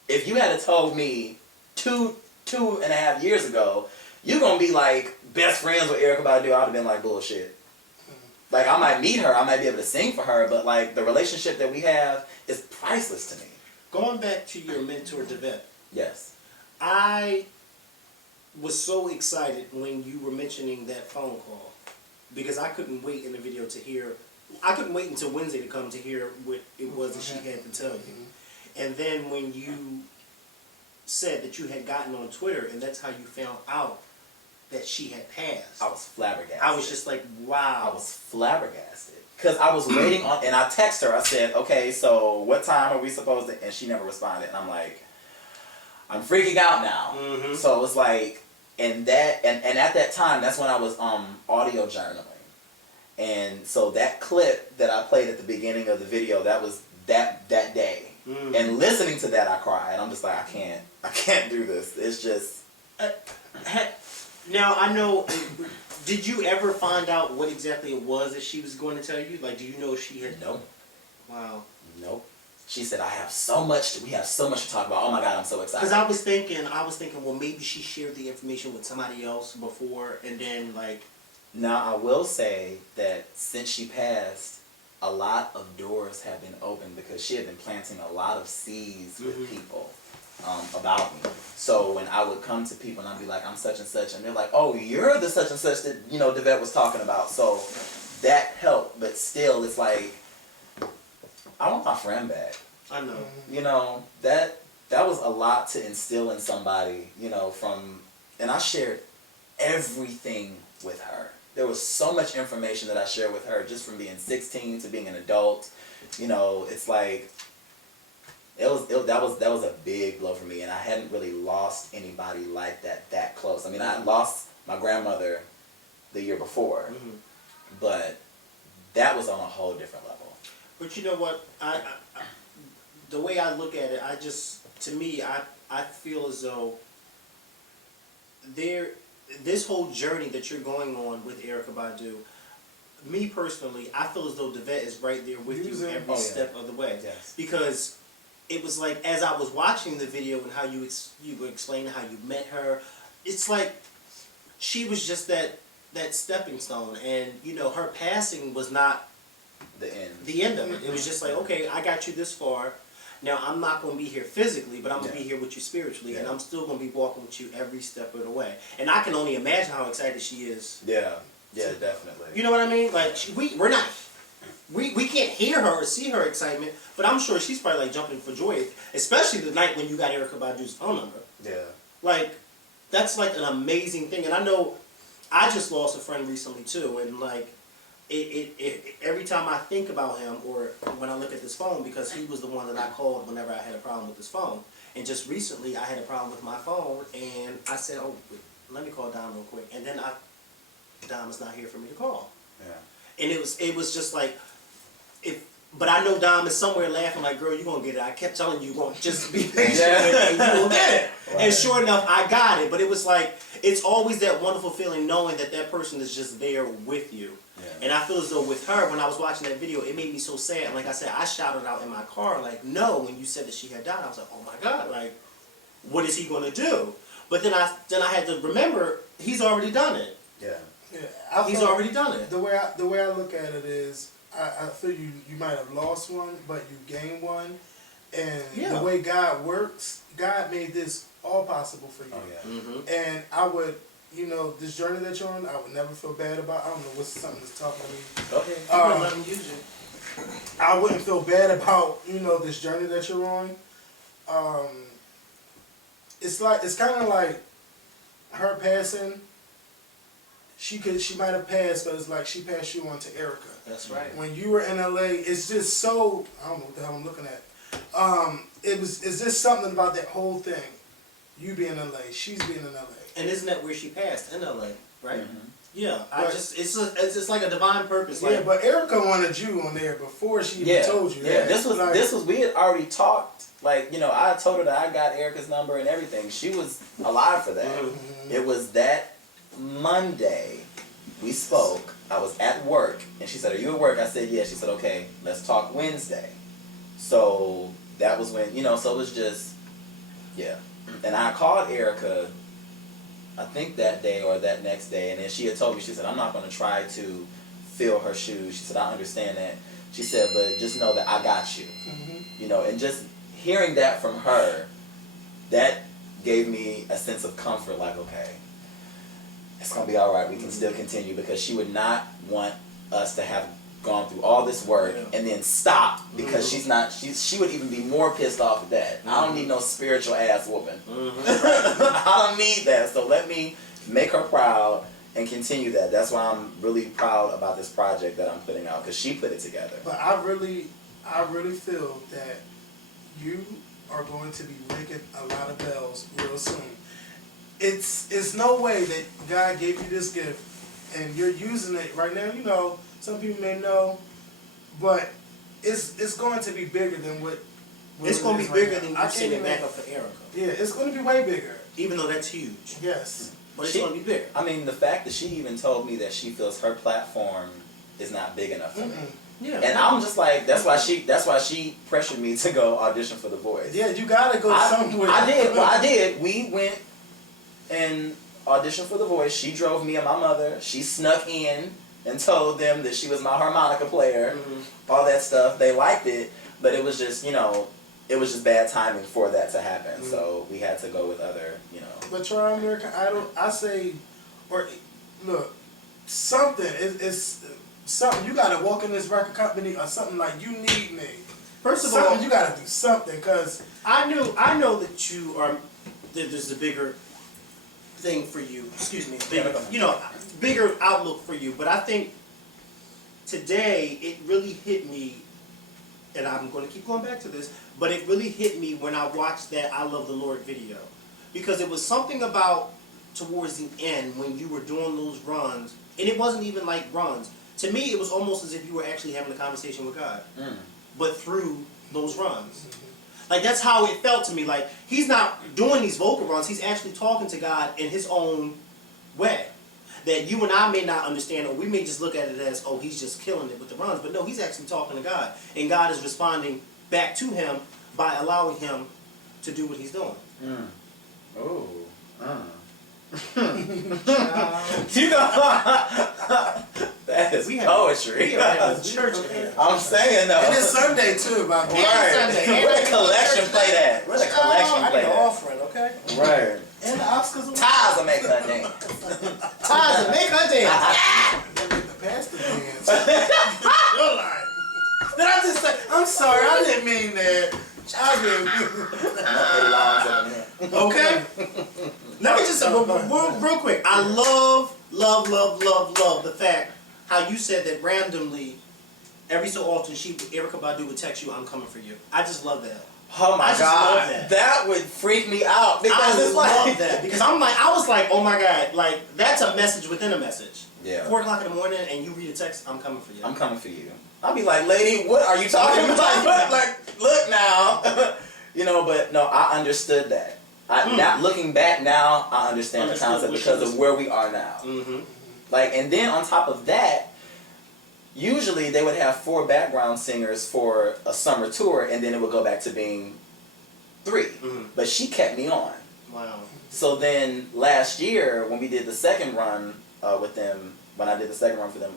if you had told me 2.5 years ago, you're gonna be like best friends with Erykah Badu, I'd have been like, bullshit. Like, I might meet her, I might be able to sing for her, but like the relationship that we have is priceless to me. Going back to your mentor, Devette. Yes. I was so excited when you were mentioning that phone call, because I couldn't wait in the video to hear. I couldn't wait until Wednesday to come to hear what it was that she had to tell you. And then when you said that you had gotten on Twitter and that's how you found out that she had passed, I was flabbergasted. I was just like, wow. I was flabbergasted. Because I was waiting on, and I texted her, I said, okay, so what time are we supposed to, and she never responded. And I'm like, I'm freaking out now. So it's like, and at that time, that's when I was audio journaling. And so that clip that I played at the beginning of the video, that was that day. And listening to that, I cried. I'm just like, I can't do this. It's just. Now, I know, did you ever find out what exactly it was that she was going to tell you? Like, do you know she had? No. Wow. Nope. She said, we have so much to talk about. Oh my God, I'm so excited. Because I was thinking, well, maybe she shared the information with somebody else before, and then like. Now, I will say that since she passed, a lot of doors have been opened because she had been planting a lot of seeds with people about me. So when I would come to people and I'd be like, I'm such and such, and they're like, oh, you're the such and such that, you know, Devette was talking about. So that helped, but still, it's like, I want my friend back. I know. You know, that was a lot to instill in somebody, you know, and I shared everything with her. There was so much information that I shared with her just from being 16 to being an adult. You know, it's like, that was a big blow for me, and I hadn't really lost anybody like that close. I mean, I lost my grandmother the year before, but that was on a whole different level. But you know what? I the way I look at it, to me, I feel as though this whole journey that you're going on with Erykah Badu, me personally, I feel as though Devette is right there with you every step of the way. Yes. Because it was like, as I was watching the video and how you were explaining how you met her, it's like she was just that stepping stone, and you know, her passing was not the end of it. It was just like, okay, I got you this far. Now, I'm not going to be here physically, but I'm going to be here with you spiritually, and I'm still going to be walking with you every step of the way. And I can only imagine how excited she is. Yeah, definitely. You know what I mean? Like, we can't hear her or see her excitement, but I'm sure she's probably like jumping for joy, especially the night when you got Erykah Badu's phone number. Yeah. Like, that's like an amazing thing. And I know I just lost a friend recently too, and like, every time I think about him or when I look at this phone, because he was the one that I called whenever I had a problem with this phone. And just recently I had a problem with my phone, and I said, oh, wait, let me call Dom real quick. And then Dom is not here for me to call. Yeah. And it was just like, but I know Dom is somewhere laughing like, girl, you're going to get it. I kept telling you, you're going to just be patient and you're going to get it. Right. And sure enough, I got it. But it was like, it's always that wonderful feeling knowing that that person is just there with you. Yeah. And I feel as though with her, when I was watching that video, it made me so sad. And like I said, I shouted out in my car, like, no, when you said that she had died. I was like, oh my God, like, what is he going to do? But then I had to remember, he's already done it. Yeah. He's already done it. The way I look at it is, I feel you might have lost one, but you gained one. And the way God works, God made this all possible for you. Oh, yeah. And I would, you know, this journey that you're on, I would never feel bad about. I don't know what's something that's talking to me. Okay. Let him use you. I wouldn't feel bad about, you know, this journey that you're on. It's kind of like her passing. She might have passed, but it's like she passed you on to Erykah. That's right. When you were in LA, it's just so, I don't know what the hell I'm looking at. It's just something about that whole thing. You being in LA, she's being in LA. And isn't that where she passed? In LA. right? Mhm. Yeah, But- it's just like a divine purpose. Yeah, Like, but Erica wanted you on there before she even Yeah, told you yeah. that. This was we had already talked. Like, you know, I told her that I got Erica's number and everything. She was alive for that. Mhm. It was that Monday we spoke. I was at work and she said, "Are you at work?" I said, "Yeah." She said, "Okay, let's talk Wednesday." So that was when, you know, so it was just, yeah. And I called Erica, I think that day or that next day, and then she had told me, she said, "I'm not going to try to fill her shoes." She said, "I understand that." She said, "But just know that I got you." You know, and just hearing that from her, that gave me a sense of comfort, like, okay, it's going to be all right. We can still continue, because she would not want us to have gone through all this work and then stop, because she would even be more pissed off at that. I don't need no spiritual ass whooping. I don't need that. So let me make her proud and continue that. That's why I'm really proud about this project that I'm putting out, because she put it together. But I really feel that you are going to be ringing a lot of bells real soon. It's no way that God gave you this gift and you're using it right now. You know, some people may know, but it's going to be bigger than what it's going to it be is bigger right than now. you sending it back up for Erica. Yeah, it's going to be way bigger. Even though that's huge. Yes. But it's going to be bigger. I mean, the fact that she even told me that she feels her platform is not big enough for me. Yeah. And I'm just like, that's why she pressured me to go audition for The Voice. Yeah, you gotta go somewhere. I did. We went and auditioned for The Voice. She drove me and my mother. She snuck in and told them that she was my harmonica player. All that stuff. They liked it, but it was just, you know, it was just bad timing for that to happen. So we had to go with other, you know. But try American Idol, I say, or look, something is something. You gotta walk in this record company or something like, you need me. First of something, all, you gotta do something, because I know that you are, that there's a bigger thing for you. Excuse me, bigger, you know, bigger outlook for you. But I think today it really hit me, and I'm going to keep going back to this, but it really hit me when I watched that I Love the Lord video, because it was something about towards the end when you were doing those runs, and it wasn't even like runs. To me, it was almost as if you were actually having a conversation with God, but through those runs. Like, that's how it felt to me. Like, he's not doing these vocal runs. He's actually talking to God in his own way that you and I may not understand, or we may just look at it as, oh, he's just killing it with the runs. But no, he's actually talking to God, and God is responding back to him by allowing him to do what he's doing. Oh. Child. You know, that is poetry. We are having church here. I'm saying though. and it's Sunday too, by the way. Right. Sunday. Where the collection play that? Where the collection I play need an that? offering, okay? Right. And the Oscars. Ties will make her dance. Taza, make her dance. They make the pastor dance. You're lying. Did I just say? I'm sorry, I didn't mean that. Okay. Let me just say, real quick. I love the fact how you said that randomly, every so often, Erykah Badu would text you, "I'm coming for you." I just love that. Oh my I just God, love that. would freak me out because I it's love like that because I was like, oh my God, like that's a message within a message. Yeah. 4 o'clock in the morning and you read a text, "I'm coming for you." I'm coming for you. I'll be like, lady, what are you talking about? Like, look now. You know, but no, I understood that. Not looking back now, I understand the concept because of where we are now. Like, and then on top of that, usually they would have 4 background singers for a summer tour, and then it would go back to being 3. But she kept me on. Wow. So then last year, when we did the second run with them, when I did the second run for them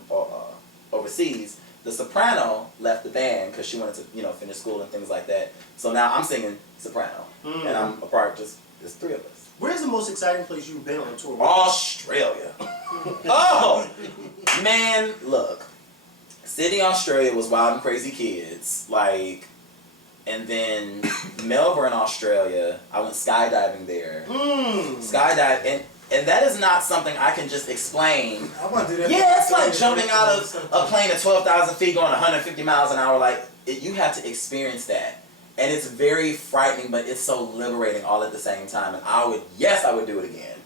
overseas, the soprano left the band because she wanted to, you know, finish school and things like that. So now I'm singing soprano, and I'm a part. There's 3 of us. Where's the most exciting place you've been on tour? Australia. Oh man, look, Sydney, Australia was Wild and Crazy Kids, like, and then Melbourne, Australia. I went skydiving there. Skydive and that is not something I can just explain. I want to do that. Yeah, it's like jumping out of a plane at 12,000 feet going 150 miles an hour. Like, you have to experience that. And it's very frightening, but it's so liberating all at the same time. And I would do it again.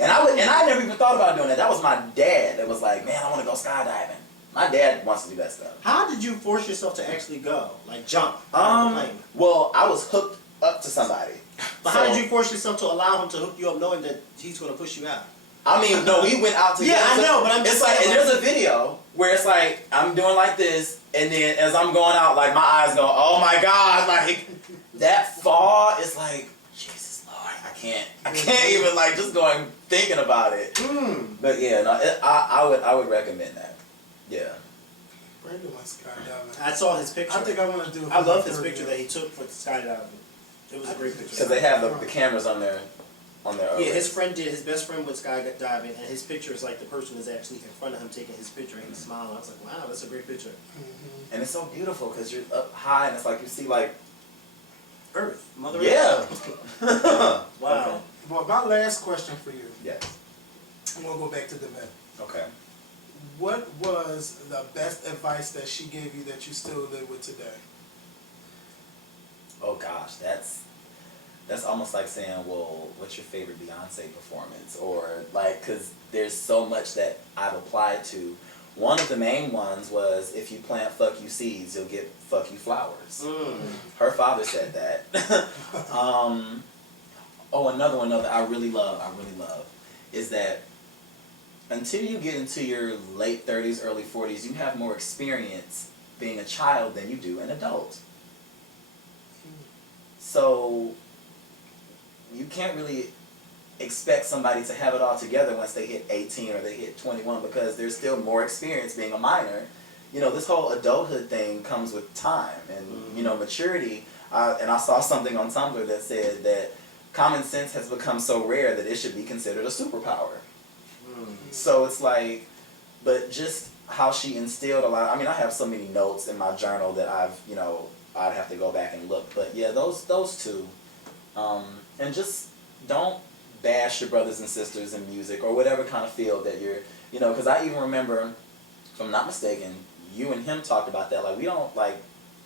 And I never even thought about doing that. That was my dad that was like, man, I want to go skydiving. My dad wants to do that stuff. How did you force yourself to actually go? Like jump out of the plane? Well, I was hooked up to somebody. But how did you force yourself to allow him to hook you up knowing that he's going to push you out? I mean, no, we went out together. Yeah, I know, but I'm just it's like, saying, and there's a video where it's like, I'm doing like this, and then as I'm going out, like, my eyes go, oh my God, like, that fall is like, Jesus Lord, I can't even, like, just going, thinking about it. But yeah, no, I would recommend that. Yeah. Brandon went skydiving. I saw his picture. I think I want to do it. I love his picture that he took for the skydiving. It was a great picture. Because they have the cameras on their Yeah, his best friend went skydiving, and his picture is like the person is actually in front of him taking his picture, and he's smiling. I was like, wow, that's a great picture. And it's so beautiful because you're up high, and it's like you see, like, Earth, Mother yeah. Earth. Wow. Okay. Well, my last question for you. Yes. I'm going to go back to the men. Okay. What was the best advice that she gave you that you still live with today? Oh gosh, that's almost like saying, well, what's your favorite Beyonce performance? Or like, because there's so much that I've applied to. One of the main ones was, if you plant fuck you seeds, you'll get fuck you flowers. Her father said that. Oh, another one that I really love, is that until you get into your late 30s, early 40s, you have more experience being a child than you do an adult. So you can't really expect somebody to have it all together once they hit 18 or they hit 21, because there's still more experience being a minor. You know, this whole adulthood thing comes with time and, you know, maturity. And I saw something on Tumblr that said that common sense has become so rare that it should be considered a superpower. So it's like, but just how she instilled a lot. I mean, I have so many notes in my journal that I'd have to go back and look. But yeah, those two. And just don't bash your brothers and sisters in music or whatever kind of field that you're, you know, because I even remember, if I'm not mistaken, you and him talked about that. Like, we don't, like,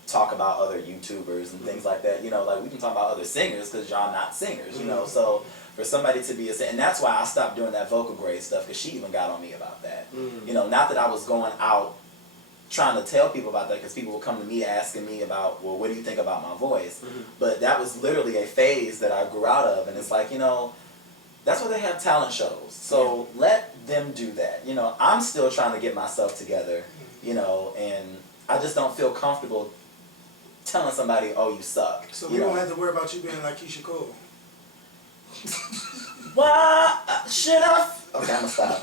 talk about other YouTubers and things like that. You know, like, we can talk about other singers because y'all not singers, you know. So for somebody to be a singer, and that's why I stopped doing that vocal grade stuff, because she even got on me about that. You know, not that I was going out trying to tell people about that, because people would come to me asking me about, well, what do you think about my voice? But that was literally a phase that I grew out of, and it's like, you know, that's why they have talent shows. So let them do that. You know, I'm still trying to get myself together, you know, and I just don't feel comfortable telling somebody, oh, you suck. So we don't have to worry about you being like Keisha Cole. What? Should I? Okay, I'm gonna stop.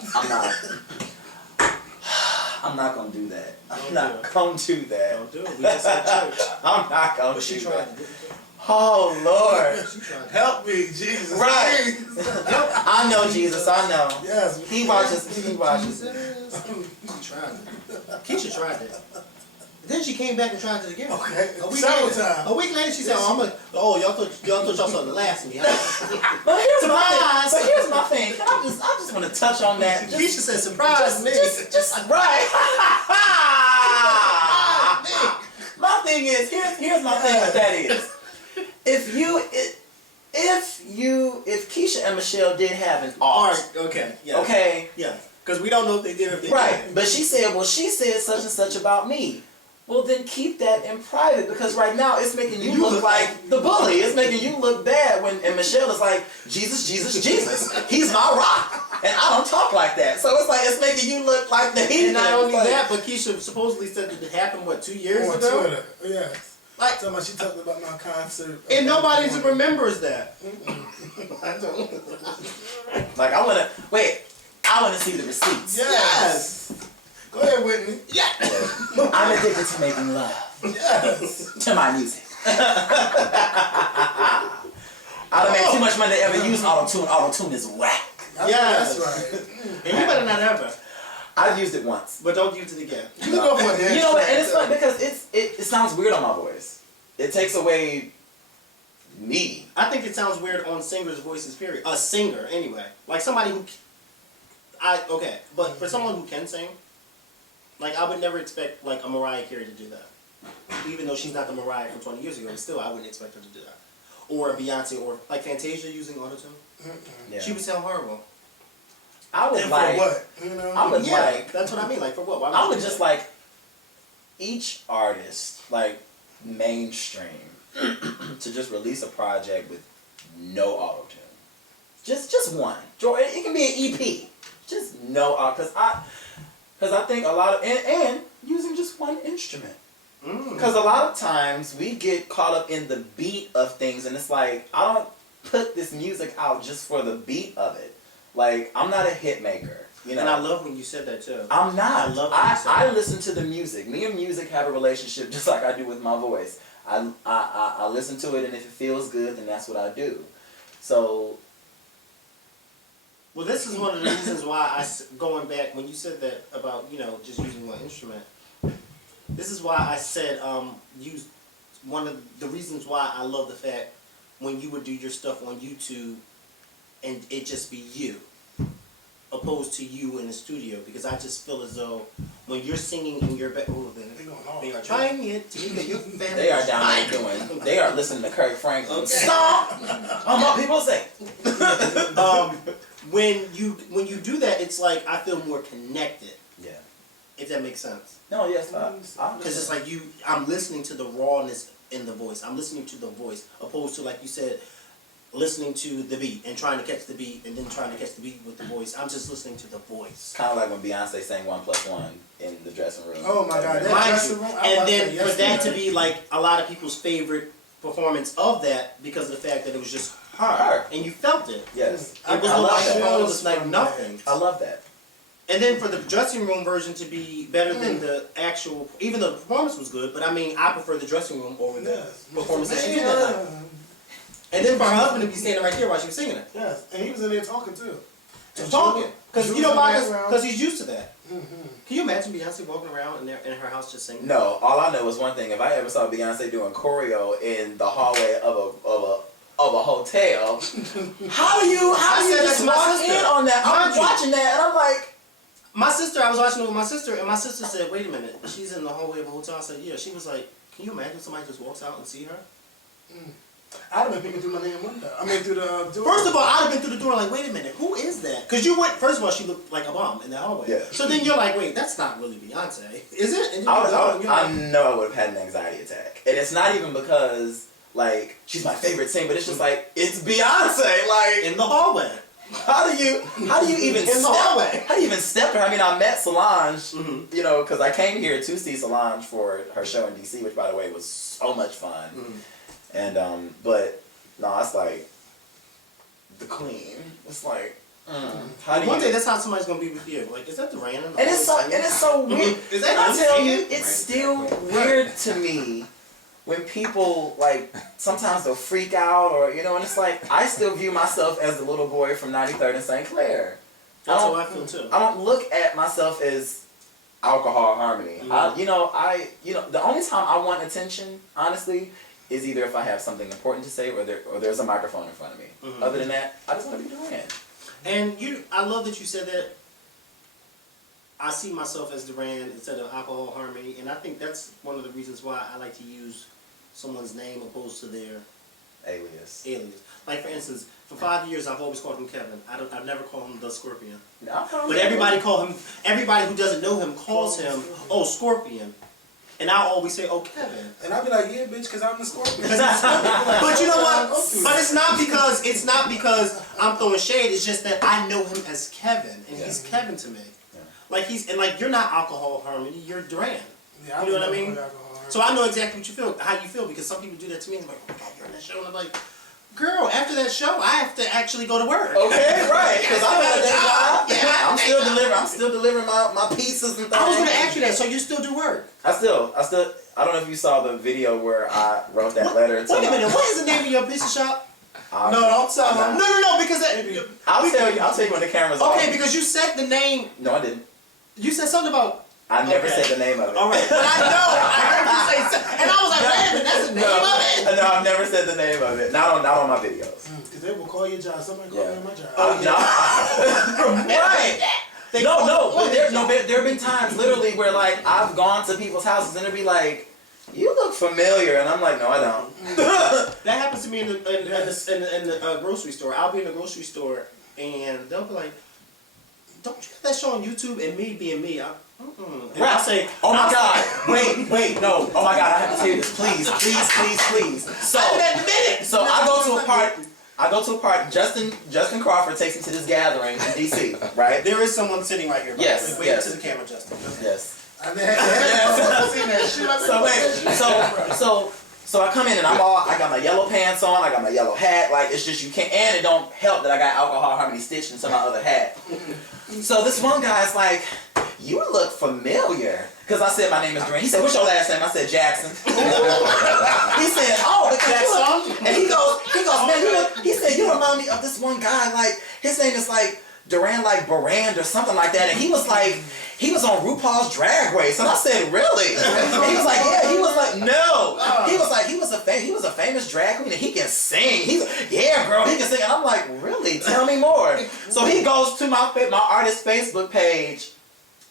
I'm not gonna do that. I'm not gonna do that. Don't do it. We just had church. I'm not gonna But she do tried that. to. Oh Lord. She tried to. Help me, Jesus. Right. I know Jesus. I know. Yes. He watches. He watches. She tried it. Keisha tried it. Then she came back and tried it again. Okay. Several times. A week later, she said, "Oh, y'all thought y'all saw the last of me." But here's my thing. I just want to touch on that. Keisha said, "Surprise me." Just right. My thing is, here's my thing with that is, if Keisha and Michelle did have an art, Okay. Yeah. okay, Yeah. Because we don't know if they did or if they right, didn't. but she said such and such about me. Well, then keep that in private, because right now it's making you look like the bully. It's making you look bad and Michelle is like, Jesus, Jesus, Jesus. He's my rock. And I don't talk like that. So it's like, it's making you look like the heathen. And not only that, but Keisha supposedly said that it happened, 2 years On ago? Twitter. Yes. Like, She talked about my concert. and nobody remembers that. I don't. Like, I want to see the receipts. Yes. Go ahead, Whitney. Yeah. I'm addicted to making love. Yes. To my music. I don't make too much money to ever use auto-tune. Auto-tune is whack. Yes. That's right. And you better not ever. I've used it once. But don't use it again. You can go for it. You know what? And it's fun because it sounds weird on my voice. It takes away me. I think it sounds weird on singers' voices, period. A singer, anyway. Like somebody who... But for someone who can sing, like, I would never expect, like, a Mariah Carey to do that. Even though she's not the Mariah from 20 years ago, but still, I wouldn't expect her to do that. Or a Beyonce, or, like, Fantasia using autotune. Yeah. She would sound horrible. I would And like. for what? You know? I would Yeah, like. that's what I mean. Like for what? Why I you would do just that? like each artist, like mainstream, to just release a project with no auto tune. Just one. It can be an EP. Just no auto, because I think a lot of and using just one instrument. Because a lot of times we get caught up in the beat of things, and it's like I don't put this music out just for the beat of it. Like I'm not a hit maker. You know, And I love when you said that too. I'm not. I love when you said that. listen to the music. Me and music have a relationship just like I do with my voice. I listen to it, and if it feels good, then that's what I do. So. Well, this is one of the reasons why going back when you said that about just using one instrument. This is why I said use one of the reasons why I love the fact when you would do your stuff on YouTube and it just be you, opposed to you in the studio, because I just feel as though when you're singing in your they are trying it to make your family. They are down there doing. They are listening to Kirk Franklin. Stop! I'm what people say. When you do that, it's like I feel more connected. Yeah. If that makes sense. No, yes, Because it's like I'm listening to the rawness in the voice. I'm listening to the voice, opposed to, like you said, listening to the beat and trying to catch the beat and then trying to catch the beat with the voice. I'm just listening to the voice. Kind of like when Beyonce sang 1+1 in the dressing room. Oh my God, that Mind dressing you, room. and then for that to be like a lot of people's favorite performance of that because of the fact that it was just her and you felt it. Yes. It wasn't like it was like nothing. I love that. And then for the dressing room version to be better than the actual, even though the performance was good, but I mean, I prefer the dressing room over the performance that she did that night. And then for her husband to be standing right there while she was singing it. Yes, and he was in there talking too. Just talking. Because you know why? Because he's used to that. Mm-hmm. Can you imagine Beyonce walking around in her house just singing? No, all I know is one thing. If I ever saw Beyonce doing choreo in the hallway of a hotel, how do you just walk in on that? I'm watching that and I'm like, my sister, I was watching it with my sister, and my sister said, "Wait a minute, she's in the hallway of a hotel." I said, "Yeah." She was like, "Can you imagine somebody just walks out and see her?" I'd have been peeking through my damn window. I mean, through the door. First of all, I'd have been through the door like, "Wait a minute, who is that?" Because you went. First of all, she looked like a bomb in the hallway. Yeah. So then you're like, "Wait, that's not really Beyonce, is it?" And I know I would have had an anxiety attack, and it's not even because like she's my favorite singer, but it's just like it's Beyonce, like in the hallway. How do you even in the step? hallway? How do you even step her? I mean, I met Solange, you know, because I came here to see Solange for her show in DC, which by the way was so much fun. And but no, it's like the Queen. It's like how do One you? day that's how somebody's gonna be with you. Like, is that Durand? And it's so weird. Is that I tell you, it's still weird to me when people like sometimes they'll freak out or and it's like I still view myself as the little boy from 93rd and St. Clair. That's how I feel too. I don't look at myself as alcohol harmony. The only time I want attention, honestly, is either if I have something important to say or there's a microphone in front of me. Other than that, I just want to be Durand. And I love that you said that. I see myself as Durand instead of alcohol harmony, and I think that's one of the reasons why I like to use someone's name opposed to their alias. Like for instance, for 5 years I've always called him Kevin. I've never called him the Skorpion. No, but everybody who doesn't know him calls him Skorpion. And I always say, "Oh, Kevin." And I'll be like, "Yeah, bitch, because I'm the Scorpion." But you know what? But it's not because I'm throwing shade. It's just that I know him as Kevin, and he's Kevin to me. Yeah. Like you're not alcohol harmony. You're Durand. Yeah, you know what I mean? So I know exactly how you feel, because some people do that to me. And I'm like, "Oh God, you're in that show," and I'm like, "Girl, after that show, I have to actually go to work." Okay, right? Because I got a job. Yeah, I'm still delivering my pieces and things. I was going to ask you that. So you still do work? I don't know if you saw the video where I wrote that letter to Wait a minute, what is the name of your pizza shop? No, don't tell them. No, because I'll tell you when the camera's on. Okay, because you said the name. No, I didn't. You said something about. I never said the name of it. All right, but I heard you say, and I was like, wait a minute, that's the name of it. No, I've never said the name of it. Not on my videos. Because they will call your job. Somebody call me on my job. Right. There have been times literally where like I've gone to people's houses and they'll be like, "You look familiar," and I'm like, "No, I don't." That happens to me in the grocery store. I'll be in the grocery store and they'll be like, don't you have that show on YouTube? And me being me, And Right. I'll say, oh my God, wait, no, oh my God, I have to tell you this, please. So, so I go to a part, Justin Crawford takes me to this gathering in DC, right? there is someone sitting right here. Yes, Wait yes. to the camera, Justin. Yes. I've seen that shit. So I come in and I got my yellow pants on, I got my yellow hat, like it's just you can't, and it don't help that I got Alcohol Harmony stitched into my other hat. So this one guy's like, you look familiar. Because I said my name is Durand. He said, what's your last name? I said Jackson. He said, oh, Jackson. And he goes, man, he said, you remind me of this one guy, like, his name is like Durand like Barand or something like that. And he was on RuPaul's Drag Race. And I said, really? And he was like, yeah. He was like, no. He was a famous drag queen and he can sing. Yeah, girl, he can sing. And I'm like, really? Tell me more. So he goes to my artist Facebook page.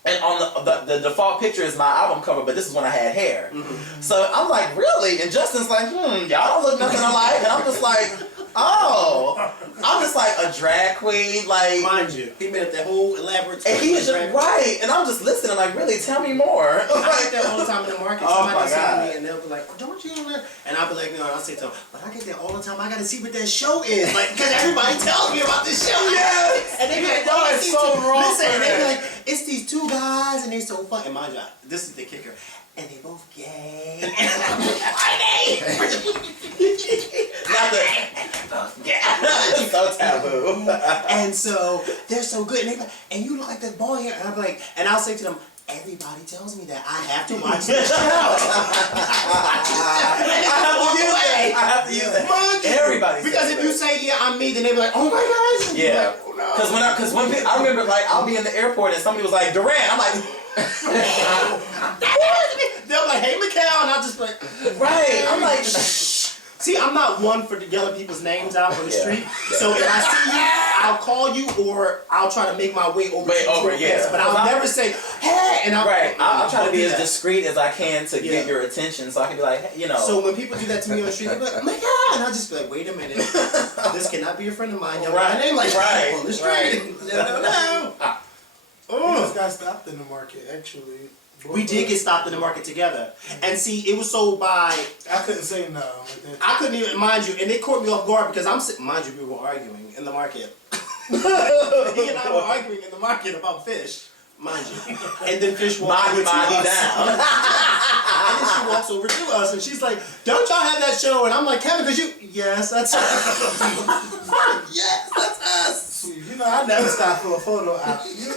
And on the default picture is my album cover, but this is when I had hair. Mm-hmm. So I'm like, really? And Justin's like, y'all don't look nothing alike. And I'm just like, oh. I'm just like a drag queen, like. Mind you, he made up that whole elaborate story. And he was just, right. And I'm just listening, like, really, tell me more. I get that all the time in the market. Oh Somebody my say to God. me and they'll be like, don't you know that? And I'll be like, no, I'll say to them, but I get that all the time. I got to see what that show is. Like, because everybody tells me about this show. Yes. And they be like, Oh, it's so wrong. Listen, and they be like, it's these two guys and they're so fun. And mind you, this is the kicker. And they both gay. And I'm like, why Not the gay. It's so taboo. And so they're so good. And they be like, and you look like that boy here. And I'm like, and I'll say to them, everybody tells me that I have to watch this show. I have to use that. Everybody. Because if you say, yeah, I'm me, then they be like, oh my gosh. Yeah. Like, oh, no. Because when people, I remember, like, I'll be in the airport and somebody was like, Durand. I'm like, they'll be like, hey, Mikhail. And I'll just be like, right. I'm like, see, I'm not one for yelling people's names out on the street. Yeah. So if I see you, I'll call you or I'll try to make my way over. Yeah. But I'll never say, hey, and I'll try to be as discreet as I can to get your attention, so I can be like, hey, you know. So when people do that to me on the street, they're like, oh my God, and I'll just be like, wait a minute, this cannot be a friend of mine. Yelling my name like on the street. No. We just got stopped in the market, actually. We did get stopped in the market together, and see, it was sold by. I couldn't say no. I couldn't even, mind you, and it caught me off guard because I'm sitting. Mind you, we were arguing in the market. He and I were arguing in the market about fish, mind you, and then fish walked over to us. And then she walks over to us, and she's like, "Don't y'all have that show?" And I'm like, "Kevin, cause you, yes, that's us. Yes, that's us." You know, I never stop for a photo op. You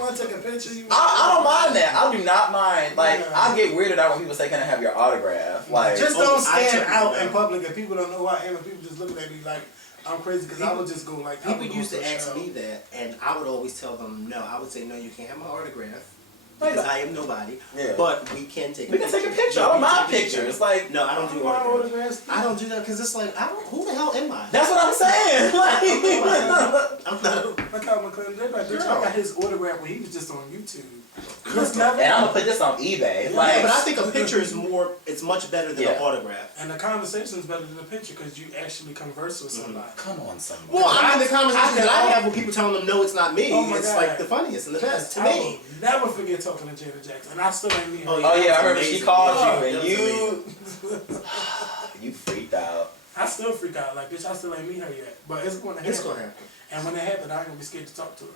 want to take a picture? I don't mind that. I do not mind. Like, I get weirded out when people say, "Can I have your autograph?" Like, just don't stand out in public and people don't know who I am and people just looking at me like I'm crazy because I would just go like. People used to ask me that, and I would always tell them no. I would say no, you can't have my autograph. Because I am nobody, but we can take. We can take a picture. I don't mind pictures. Like, no, I don't do autographs. I don't do that because it's like who the hell am I? That's what I'm saying. Like, I'm not. Like how McClendon, they like, bitch, I got his autograph when he was just on YouTube. and I'm gonna put this on eBay. Like, yeah, but I think a picture is more. It's much better than an autograph. And the conversation is better than the picture because you actually converse with somebody. Come on, somebody. Well, I mean, the conversation that I have with people telling them no, it's not me. Oh my it's God. like the funniest and the best to me. Will never forget talking to Janet Jackson, and I still ain't meet her. Oh yeah, I remember she called you and you. you freaked out. I still freak out, like, bitch, I still ain't meet her yet. But it's going to happen. It's going to happen. And when it happened, I ain't going to be scared to talk to her.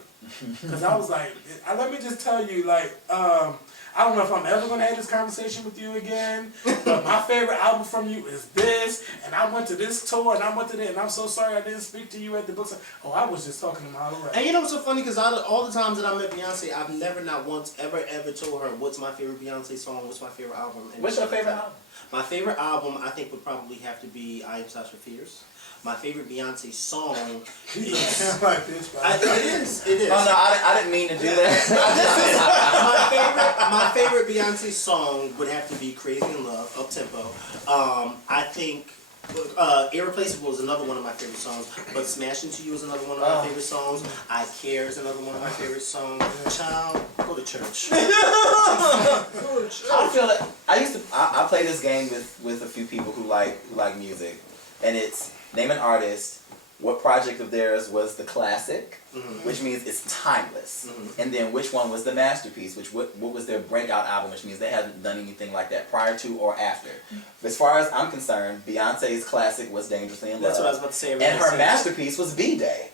Because I was like, let me just tell you, like, I don't know if I'm ever going to have this conversation with you again, but my favorite album from you is this, and I went to this tour, and I went to that, and I'm so sorry I didn't speak to you at the book. Oh, I was just talking to my other And you know what's so funny? Because all the times that I met Beyonce, I've never not once ever told her what's my favorite Beyonce song, what's my favorite album. And what's your favorite album? My favorite album, I think, would probably have to be I Am Sasha Fierce. My favorite Beyonce song is... It is. It is. Oh, no, I didn't mean to do that. my favorite Beyonce song would have to be Crazy in Love, up-tempo. I think... Irreplaceable is another one of my favorite songs, but Smash Into You is another one of my favorite songs. I Care is another one of my favorite songs. Child, go to church. I feel like I play this game with a few people who like music, and it's name an artist, what project of theirs was the classic, Mhm. which means it's timeless, Mhm. and then which one was the masterpiece, which what was their breakout album, which means they haven't done anything like that prior to or after. As far as I'm concerned, Beyonce's classic was Dangerously in Love. That's what I was about to say. And her masterpiece was B-Day.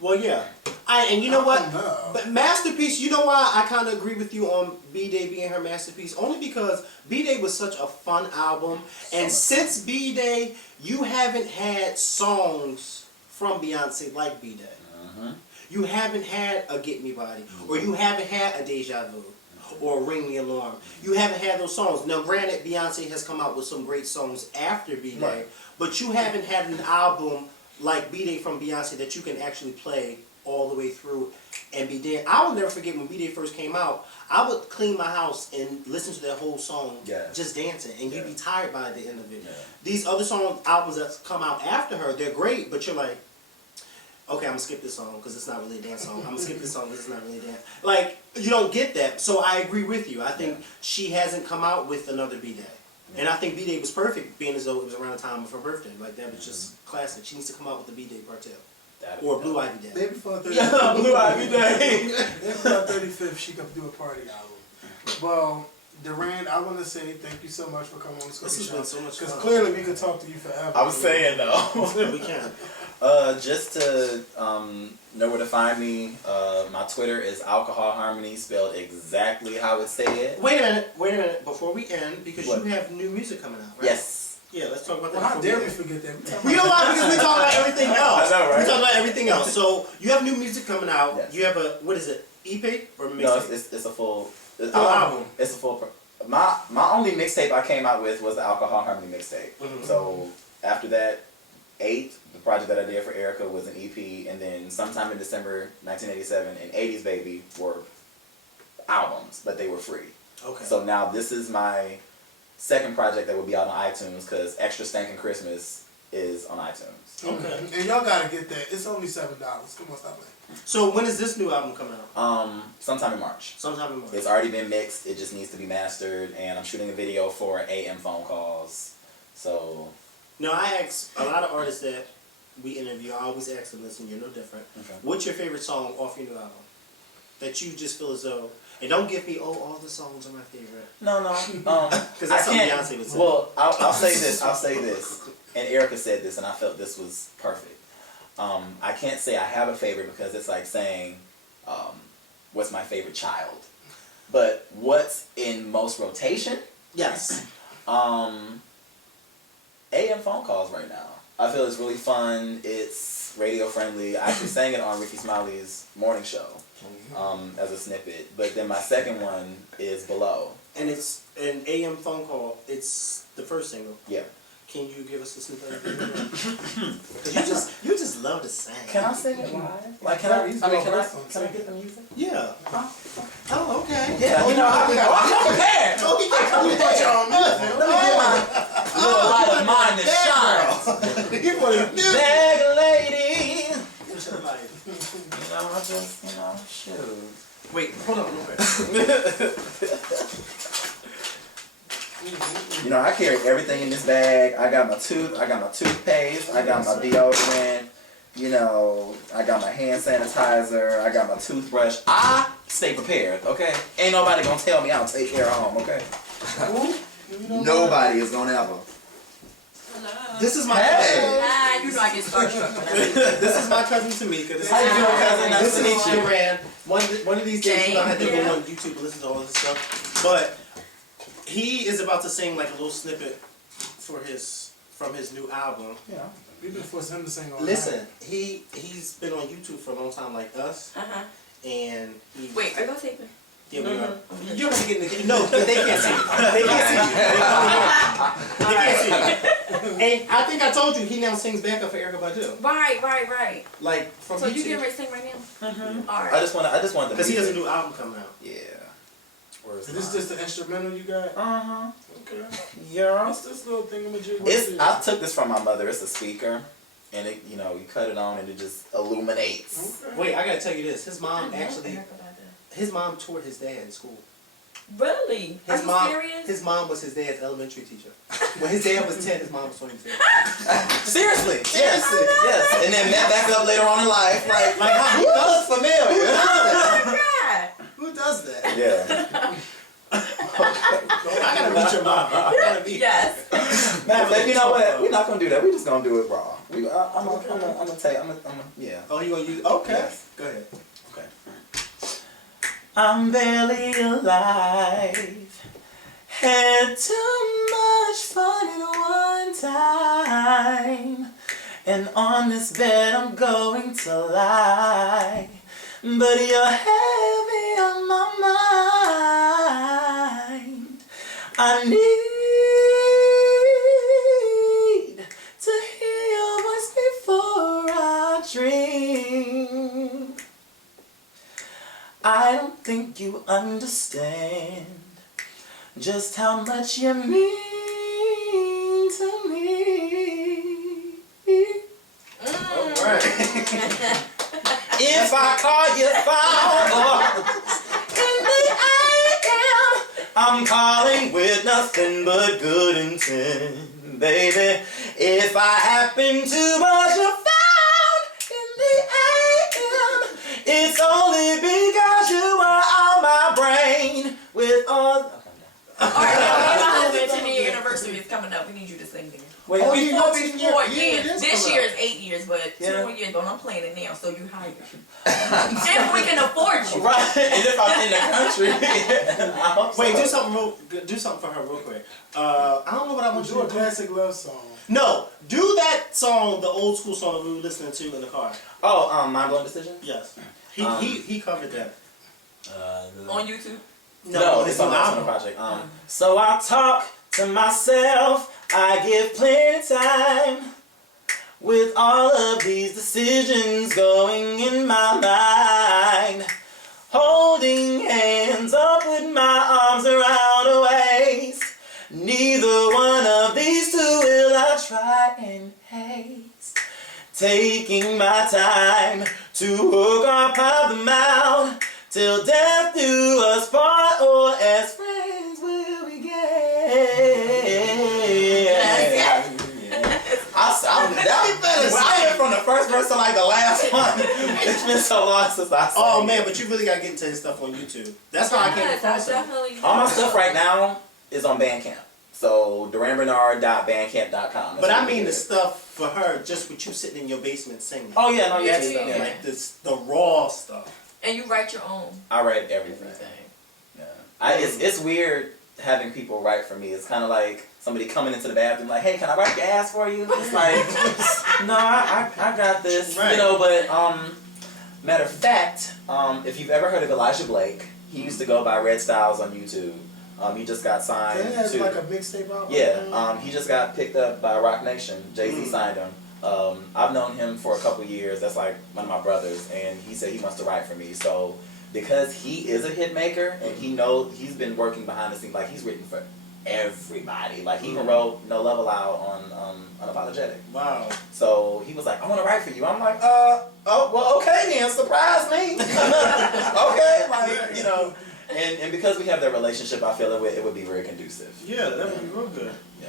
Well, yeah. And you know what? No. But masterpiece, you know why I kind of agree with you on B-Day being her masterpiece? Only because B-Day was such a fun album. And since B-Day, you haven't had songs from Beyonce like B-Day. You haven't had a Get Me Body. Or you haven't had a Deja Vu. Or Ring the Alarm. You haven't had those songs. Now, granted, Beyonce has come out with some great songs after B-Day. Right. But you haven't had an album like B-Day from Beyonce that you can actually play all the way through and be dead. I will never forget when B-Day first came out, I would clean my house and listen to that whole song just dancing, and you'd be tired by the end of it. Yeah. These other albums that come out after her, they're great, but you're like, okay, I'm gonna skip this song because it's not really a dance song. I'm gonna skip this song because it's not really a dance. Like, you don't get that. So I agree with you. I think she hasn't come out with another B-Day. And I think B-Day was perfect, being as though it was around the time of her birthday. Like, that was just classic. She needs to come out with the B-Day cartel. Or Blue Ivy Day. Maybe for her 35th. Yeah, Blue Ivy Day. Maybe for her 35th, she could do a party album. Well, Durand, I want to say thank you so much for coming on the Skorpion This has Show. been so much Because fun. clearly we could talk to you forever. I was saying though. We can. Just to know where to find me, my Twitter is Alcohol Harmony, spelled exactly how it's said. Wait a minute, before we end, because What? you have new music coming out, right? Yes. Yeah, let's talk about Well, that. how before dare we we end. forget that? You know why? Because we talk about everything else. I know, right? We talk about everything else. So, you have new music coming out. Yes. You have a, what is it, EP or mixtape? No, it's a full album. It's a full. My only mixtape I came out with was the Alcohol Harmony mixtape. Mhm. So after that, 8, the project that I did for Erica was an EP, and then sometime in December 1987 and 80s Baby were albums, but they were free. Okay. So now this is my second project that will be out on iTunes because Extra Stankin' Christmas is on iTunes. Okay. And y'all gotta get that. It's only $7. Come on, stop playing. So, when is this new album coming out? Sometime in March. Sometime in March. It's already been mixed. It just needs to be mastered, and I'm shooting a video for AM phone calls. So. Now, I ask a lot of artists that we interview, I always ask them this, and you're no different. Okay. What's your favorite song off your new album? That you just feel as though, and don't give me, all the songs are my favorite. No. Because that's something Beyonce would say. Well, I'll say this. I'll say this. And Erica said this, and I felt this was perfect. I can't say I have a favorite because it's like saying, what's my favorite child? But what's in most rotation? Yes. AM phone calls right now. I feel it's really fun. It's radio friendly. I actually sang it on Ricky Smiley's morning show as a snippet. But then my second one is Below. And it's an AM phone call. It's the first single. Yeah. Can you give us a snippet of it? Because you just love to sing. Can I sing it live? Like, can He's I doing can I first one. get the music? Yeah. Oh, okay. Yeah, you know, I'm prepared. Oh, he got coming Put you back. on nothing. Let me get my little light of mine that shines. Give one of them. Beg lady. What's your life? You know, I just, shoot. Wait, hold on real quick. You know, I carry everything in this bag. I got my toothpaste, I got my deodorant, you know, I got my hand sanitizer, I got my toothbrush. I stay prepared, okay? Ain't nobody gonna tell me I'll take care of home, okay? Nobody is gonna ever. Hello. This is my Hey. Ah, you know I get starstruck when I see you. This is my cousin Tamika. This is How you doing, cousin? Nice This to meet is you. Durand. One of these days, you don't have to Jane. go on YouTube and listen to all this stuff. But he is about to sing like a little snippet from his new album. Yeah. We've been forcing him to sing all Listen, he's been on YouTube for a long time, like us, Uh-huh. and he. Wait, are you gonna take me? Yeah, we are. You have to get in the no, but they can't see you. They can't see you. They can't see you. And I think I told you he now sings backup for Erykah Badu. Right. Like from So YouTube. you getting ready to sing right now? Mm-hmm. All right. I just want the Because he has a music. new album coming out. Yeah. Where's Is this just the instrumental you got? Uh-huh. Okay. Yeah. What's this little thingamajig? I took this from my mother. It's a speaker. And it, you know, you cut it on and it just illuminates. Okay. Wait, I gotta tell you this. His I mom love actually, Erykah Badu. his mom toured his dad in school. Really? Are His you mom, serious? his mom was his dad's elementary teacher. When his dad was 10, his mom was 22. Seriously. Yes. Yes. And then met back up later on in life. Like Who who does looks familiar? Oh my God. Who does that? Yeah. I gotta meet your mom. I gotta meet. Yes. Man, like, you know what? We're not gonna do that. We're just gonna do it raw. I'm gonna tell you. Yeah. Oh, you gonna use? Okay. Yes. Go ahead. Okay. I'm barely alive. Had too much fun at one time. And on this bed I'm going to lie. But you're heavy on my mind. I need to hear your voice before I dream. I don't think you understand just how much you mean to me. Alright. If I call you phone in the AM, I'm calling with nothing but good intent, baby. If I happen to buzz your phone in the AM, it's only because you are on my brain with all. Alright, now my 110-year anniversary is coming up. We need you to sing there. Wait, Oh, you know, 4 yeah, years. it is This coming year up. is 8 years, but 2 Yeah. more years. But I'm playing it now, so you hire. If we can afford you. right, and if I'm in the country, Wait, do something for her real quick. I don't know what I want you Do to a do. classic love song. No, do that song, the old school song that we were listening to in the car. Oh, Mind Blowing Decision? Yes. Um, He covered that. On YouTube. No, it's on the album. project. So I talk to myself, I give plenty time with all of these decisions going in my mind. Holding hands up with my arms around her waist. Neither one of these two will I try and haste. Taking my time to hook up out the mouth. Till death do us part, or as friends will we I went from the first verse to like the last one. It's been so long since I sang. Oh man, but you really gotta get into his stuff on YouTube. That's how I came across it. Definitely. All my stuff right now is on Bandcamp. So durandbernarr.bandcamp.com. But I mean the stuff for her, just with you sitting in your basement singing. Oh yeah, no, yeah, That stuff, yeah. like this, the raw stuff. And you write your own. I write everything. Yeah. It's weird having people write for me. It's kind of like somebody coming into the bathroom like, hey, can I wipe your ass for you? It's like, no, I got this. Right. You know, but matter of fact, if you've ever heard of Elijah Blake, he used to go by Red Styles on YouTube. He just got signed Then it has to... like a mixtape out. Yeah, he just got picked up by Rock Nation. Jay-Z signed him. I've known him for a couple years. That's like one of my brothers, and he said he wants to write for me. So because he is a hit maker, and he's been working behind the scenes, like he's written for everybody. Like he even wrote No Love Allowed on Unapologetic. Wow. So he was like, I want to write for you. I'm like, oh, well, okay then, surprise me. Okay, like, you know. And because we have that relationship, I feel it would be very conducive. Yeah, that would be real good. Yeah.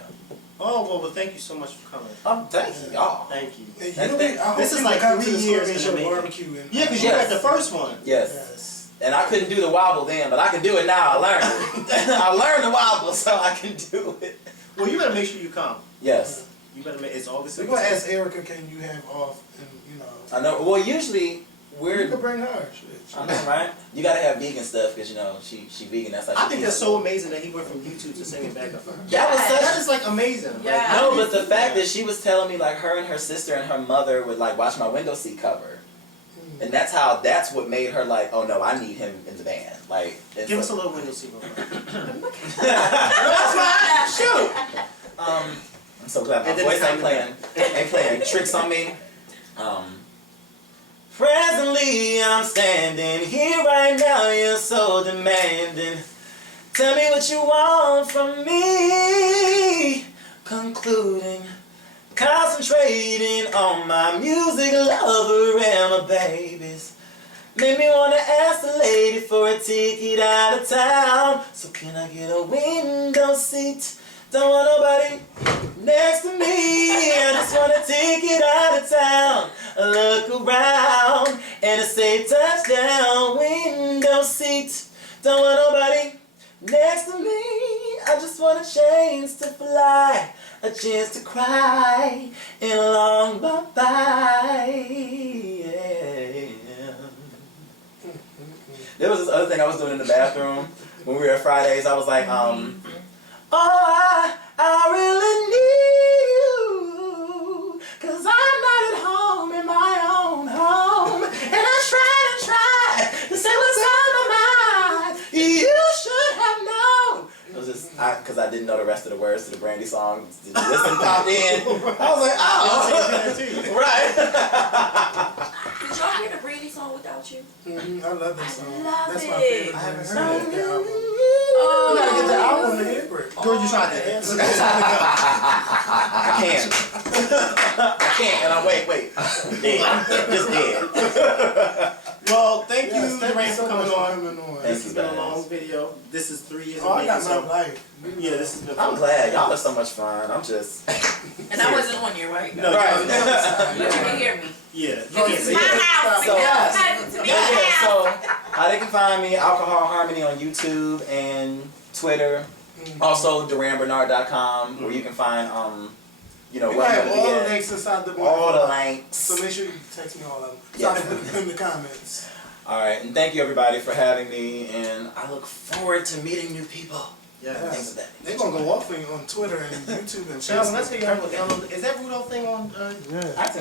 Oh well, thank you so much for coming. Thank you, y'all. Thank you. Hey, you know, I hope This is you like come to 3 the years Scorpion in Show the making. barbecue. Yeah, because you Yes. had the first one. Yes. Yes. And I couldn't do the wobble then, but I can do it now. I learned it. I learned the wobble, so I can do it. Well, you better make sure you come. Yes. You better make. It's August. We're gonna ask Erica, can you have off? And you know, I know. Well, usually you we're. can bring her. Shit. I know, right? You gotta have vegan stuff because you know she vegan. That's how she I think keeps that's it. so amazing that he went from YouTube to singing backup for her. That was such. That is like amazing. Yeah. Like, No, but the fact that she was telling me like her and her sister and her mother would like watch my window seat cover, and that's what made her like, oh no, I need him in the band. Like, give us a little window seat. That's fine. Shoot. I'm so glad my And then voice it's ain't playing tricks on me. Presently I'm standing here right now. You're so demanding. Tell me what you want from me. Concluding, concentrating on my music lover and my babies. Made me wanna ask the lady for a ticket out of town. So can I get a window seat? Don't want nobody next to me. I just want a ticket out of town. Look around and a safe touchdown. Window seat. Don't want nobody next to me. I just want a chance to fly, a chance to cry, and a long bye-bye. Yeah. There was this other thing I was doing in the bathroom when we were at Fridays. I was like, oh, I really need you, 'cause I'm not at home in my own home. And I try to say what's on my mind. You should have known. It was just, because I didn't know the rest of the words to the Brandy song. Did you listen? Popped in. I was like, oh. Right. Did y'all hear the Brandy song Without You? I love that song. love That's my it. favorite. I haven't song heard on the album. Oh. You gotta get the album to hear it. Girl, you tried to answer. I can't. And I'm wait. Dead. Just dead. Well, thank you, Yes, thank Durand, you for so coming much for on. coming on. Thank This you, has been a guys. long video. This is 3 years Oh, of I making, got so my life. yeah, this has been I'm fun. glad. Y'all are so much fun. I'm just. And I wasn't on your right? No, Right. no, But you can hear me. yeah. This is my yeah. house. So, Yes. To me, Yeah, my house. so how they can find me, Alcohol Harmony on YouTube and Twitter. Also DurandBernarr.com, where you can find We where I'm have gonna be all the at. links inside the book. All the links. So make sure you text me all of them. So Yeah. I can put them in the comments. Alright, and thank you everybody for having me, and I look forward to meeting new people. Yeah. Things of that They're gonna go off on Twitter and YouTube and Sheldon, let's Facebook. hear your is that Rudolph thing on? Yeah. I think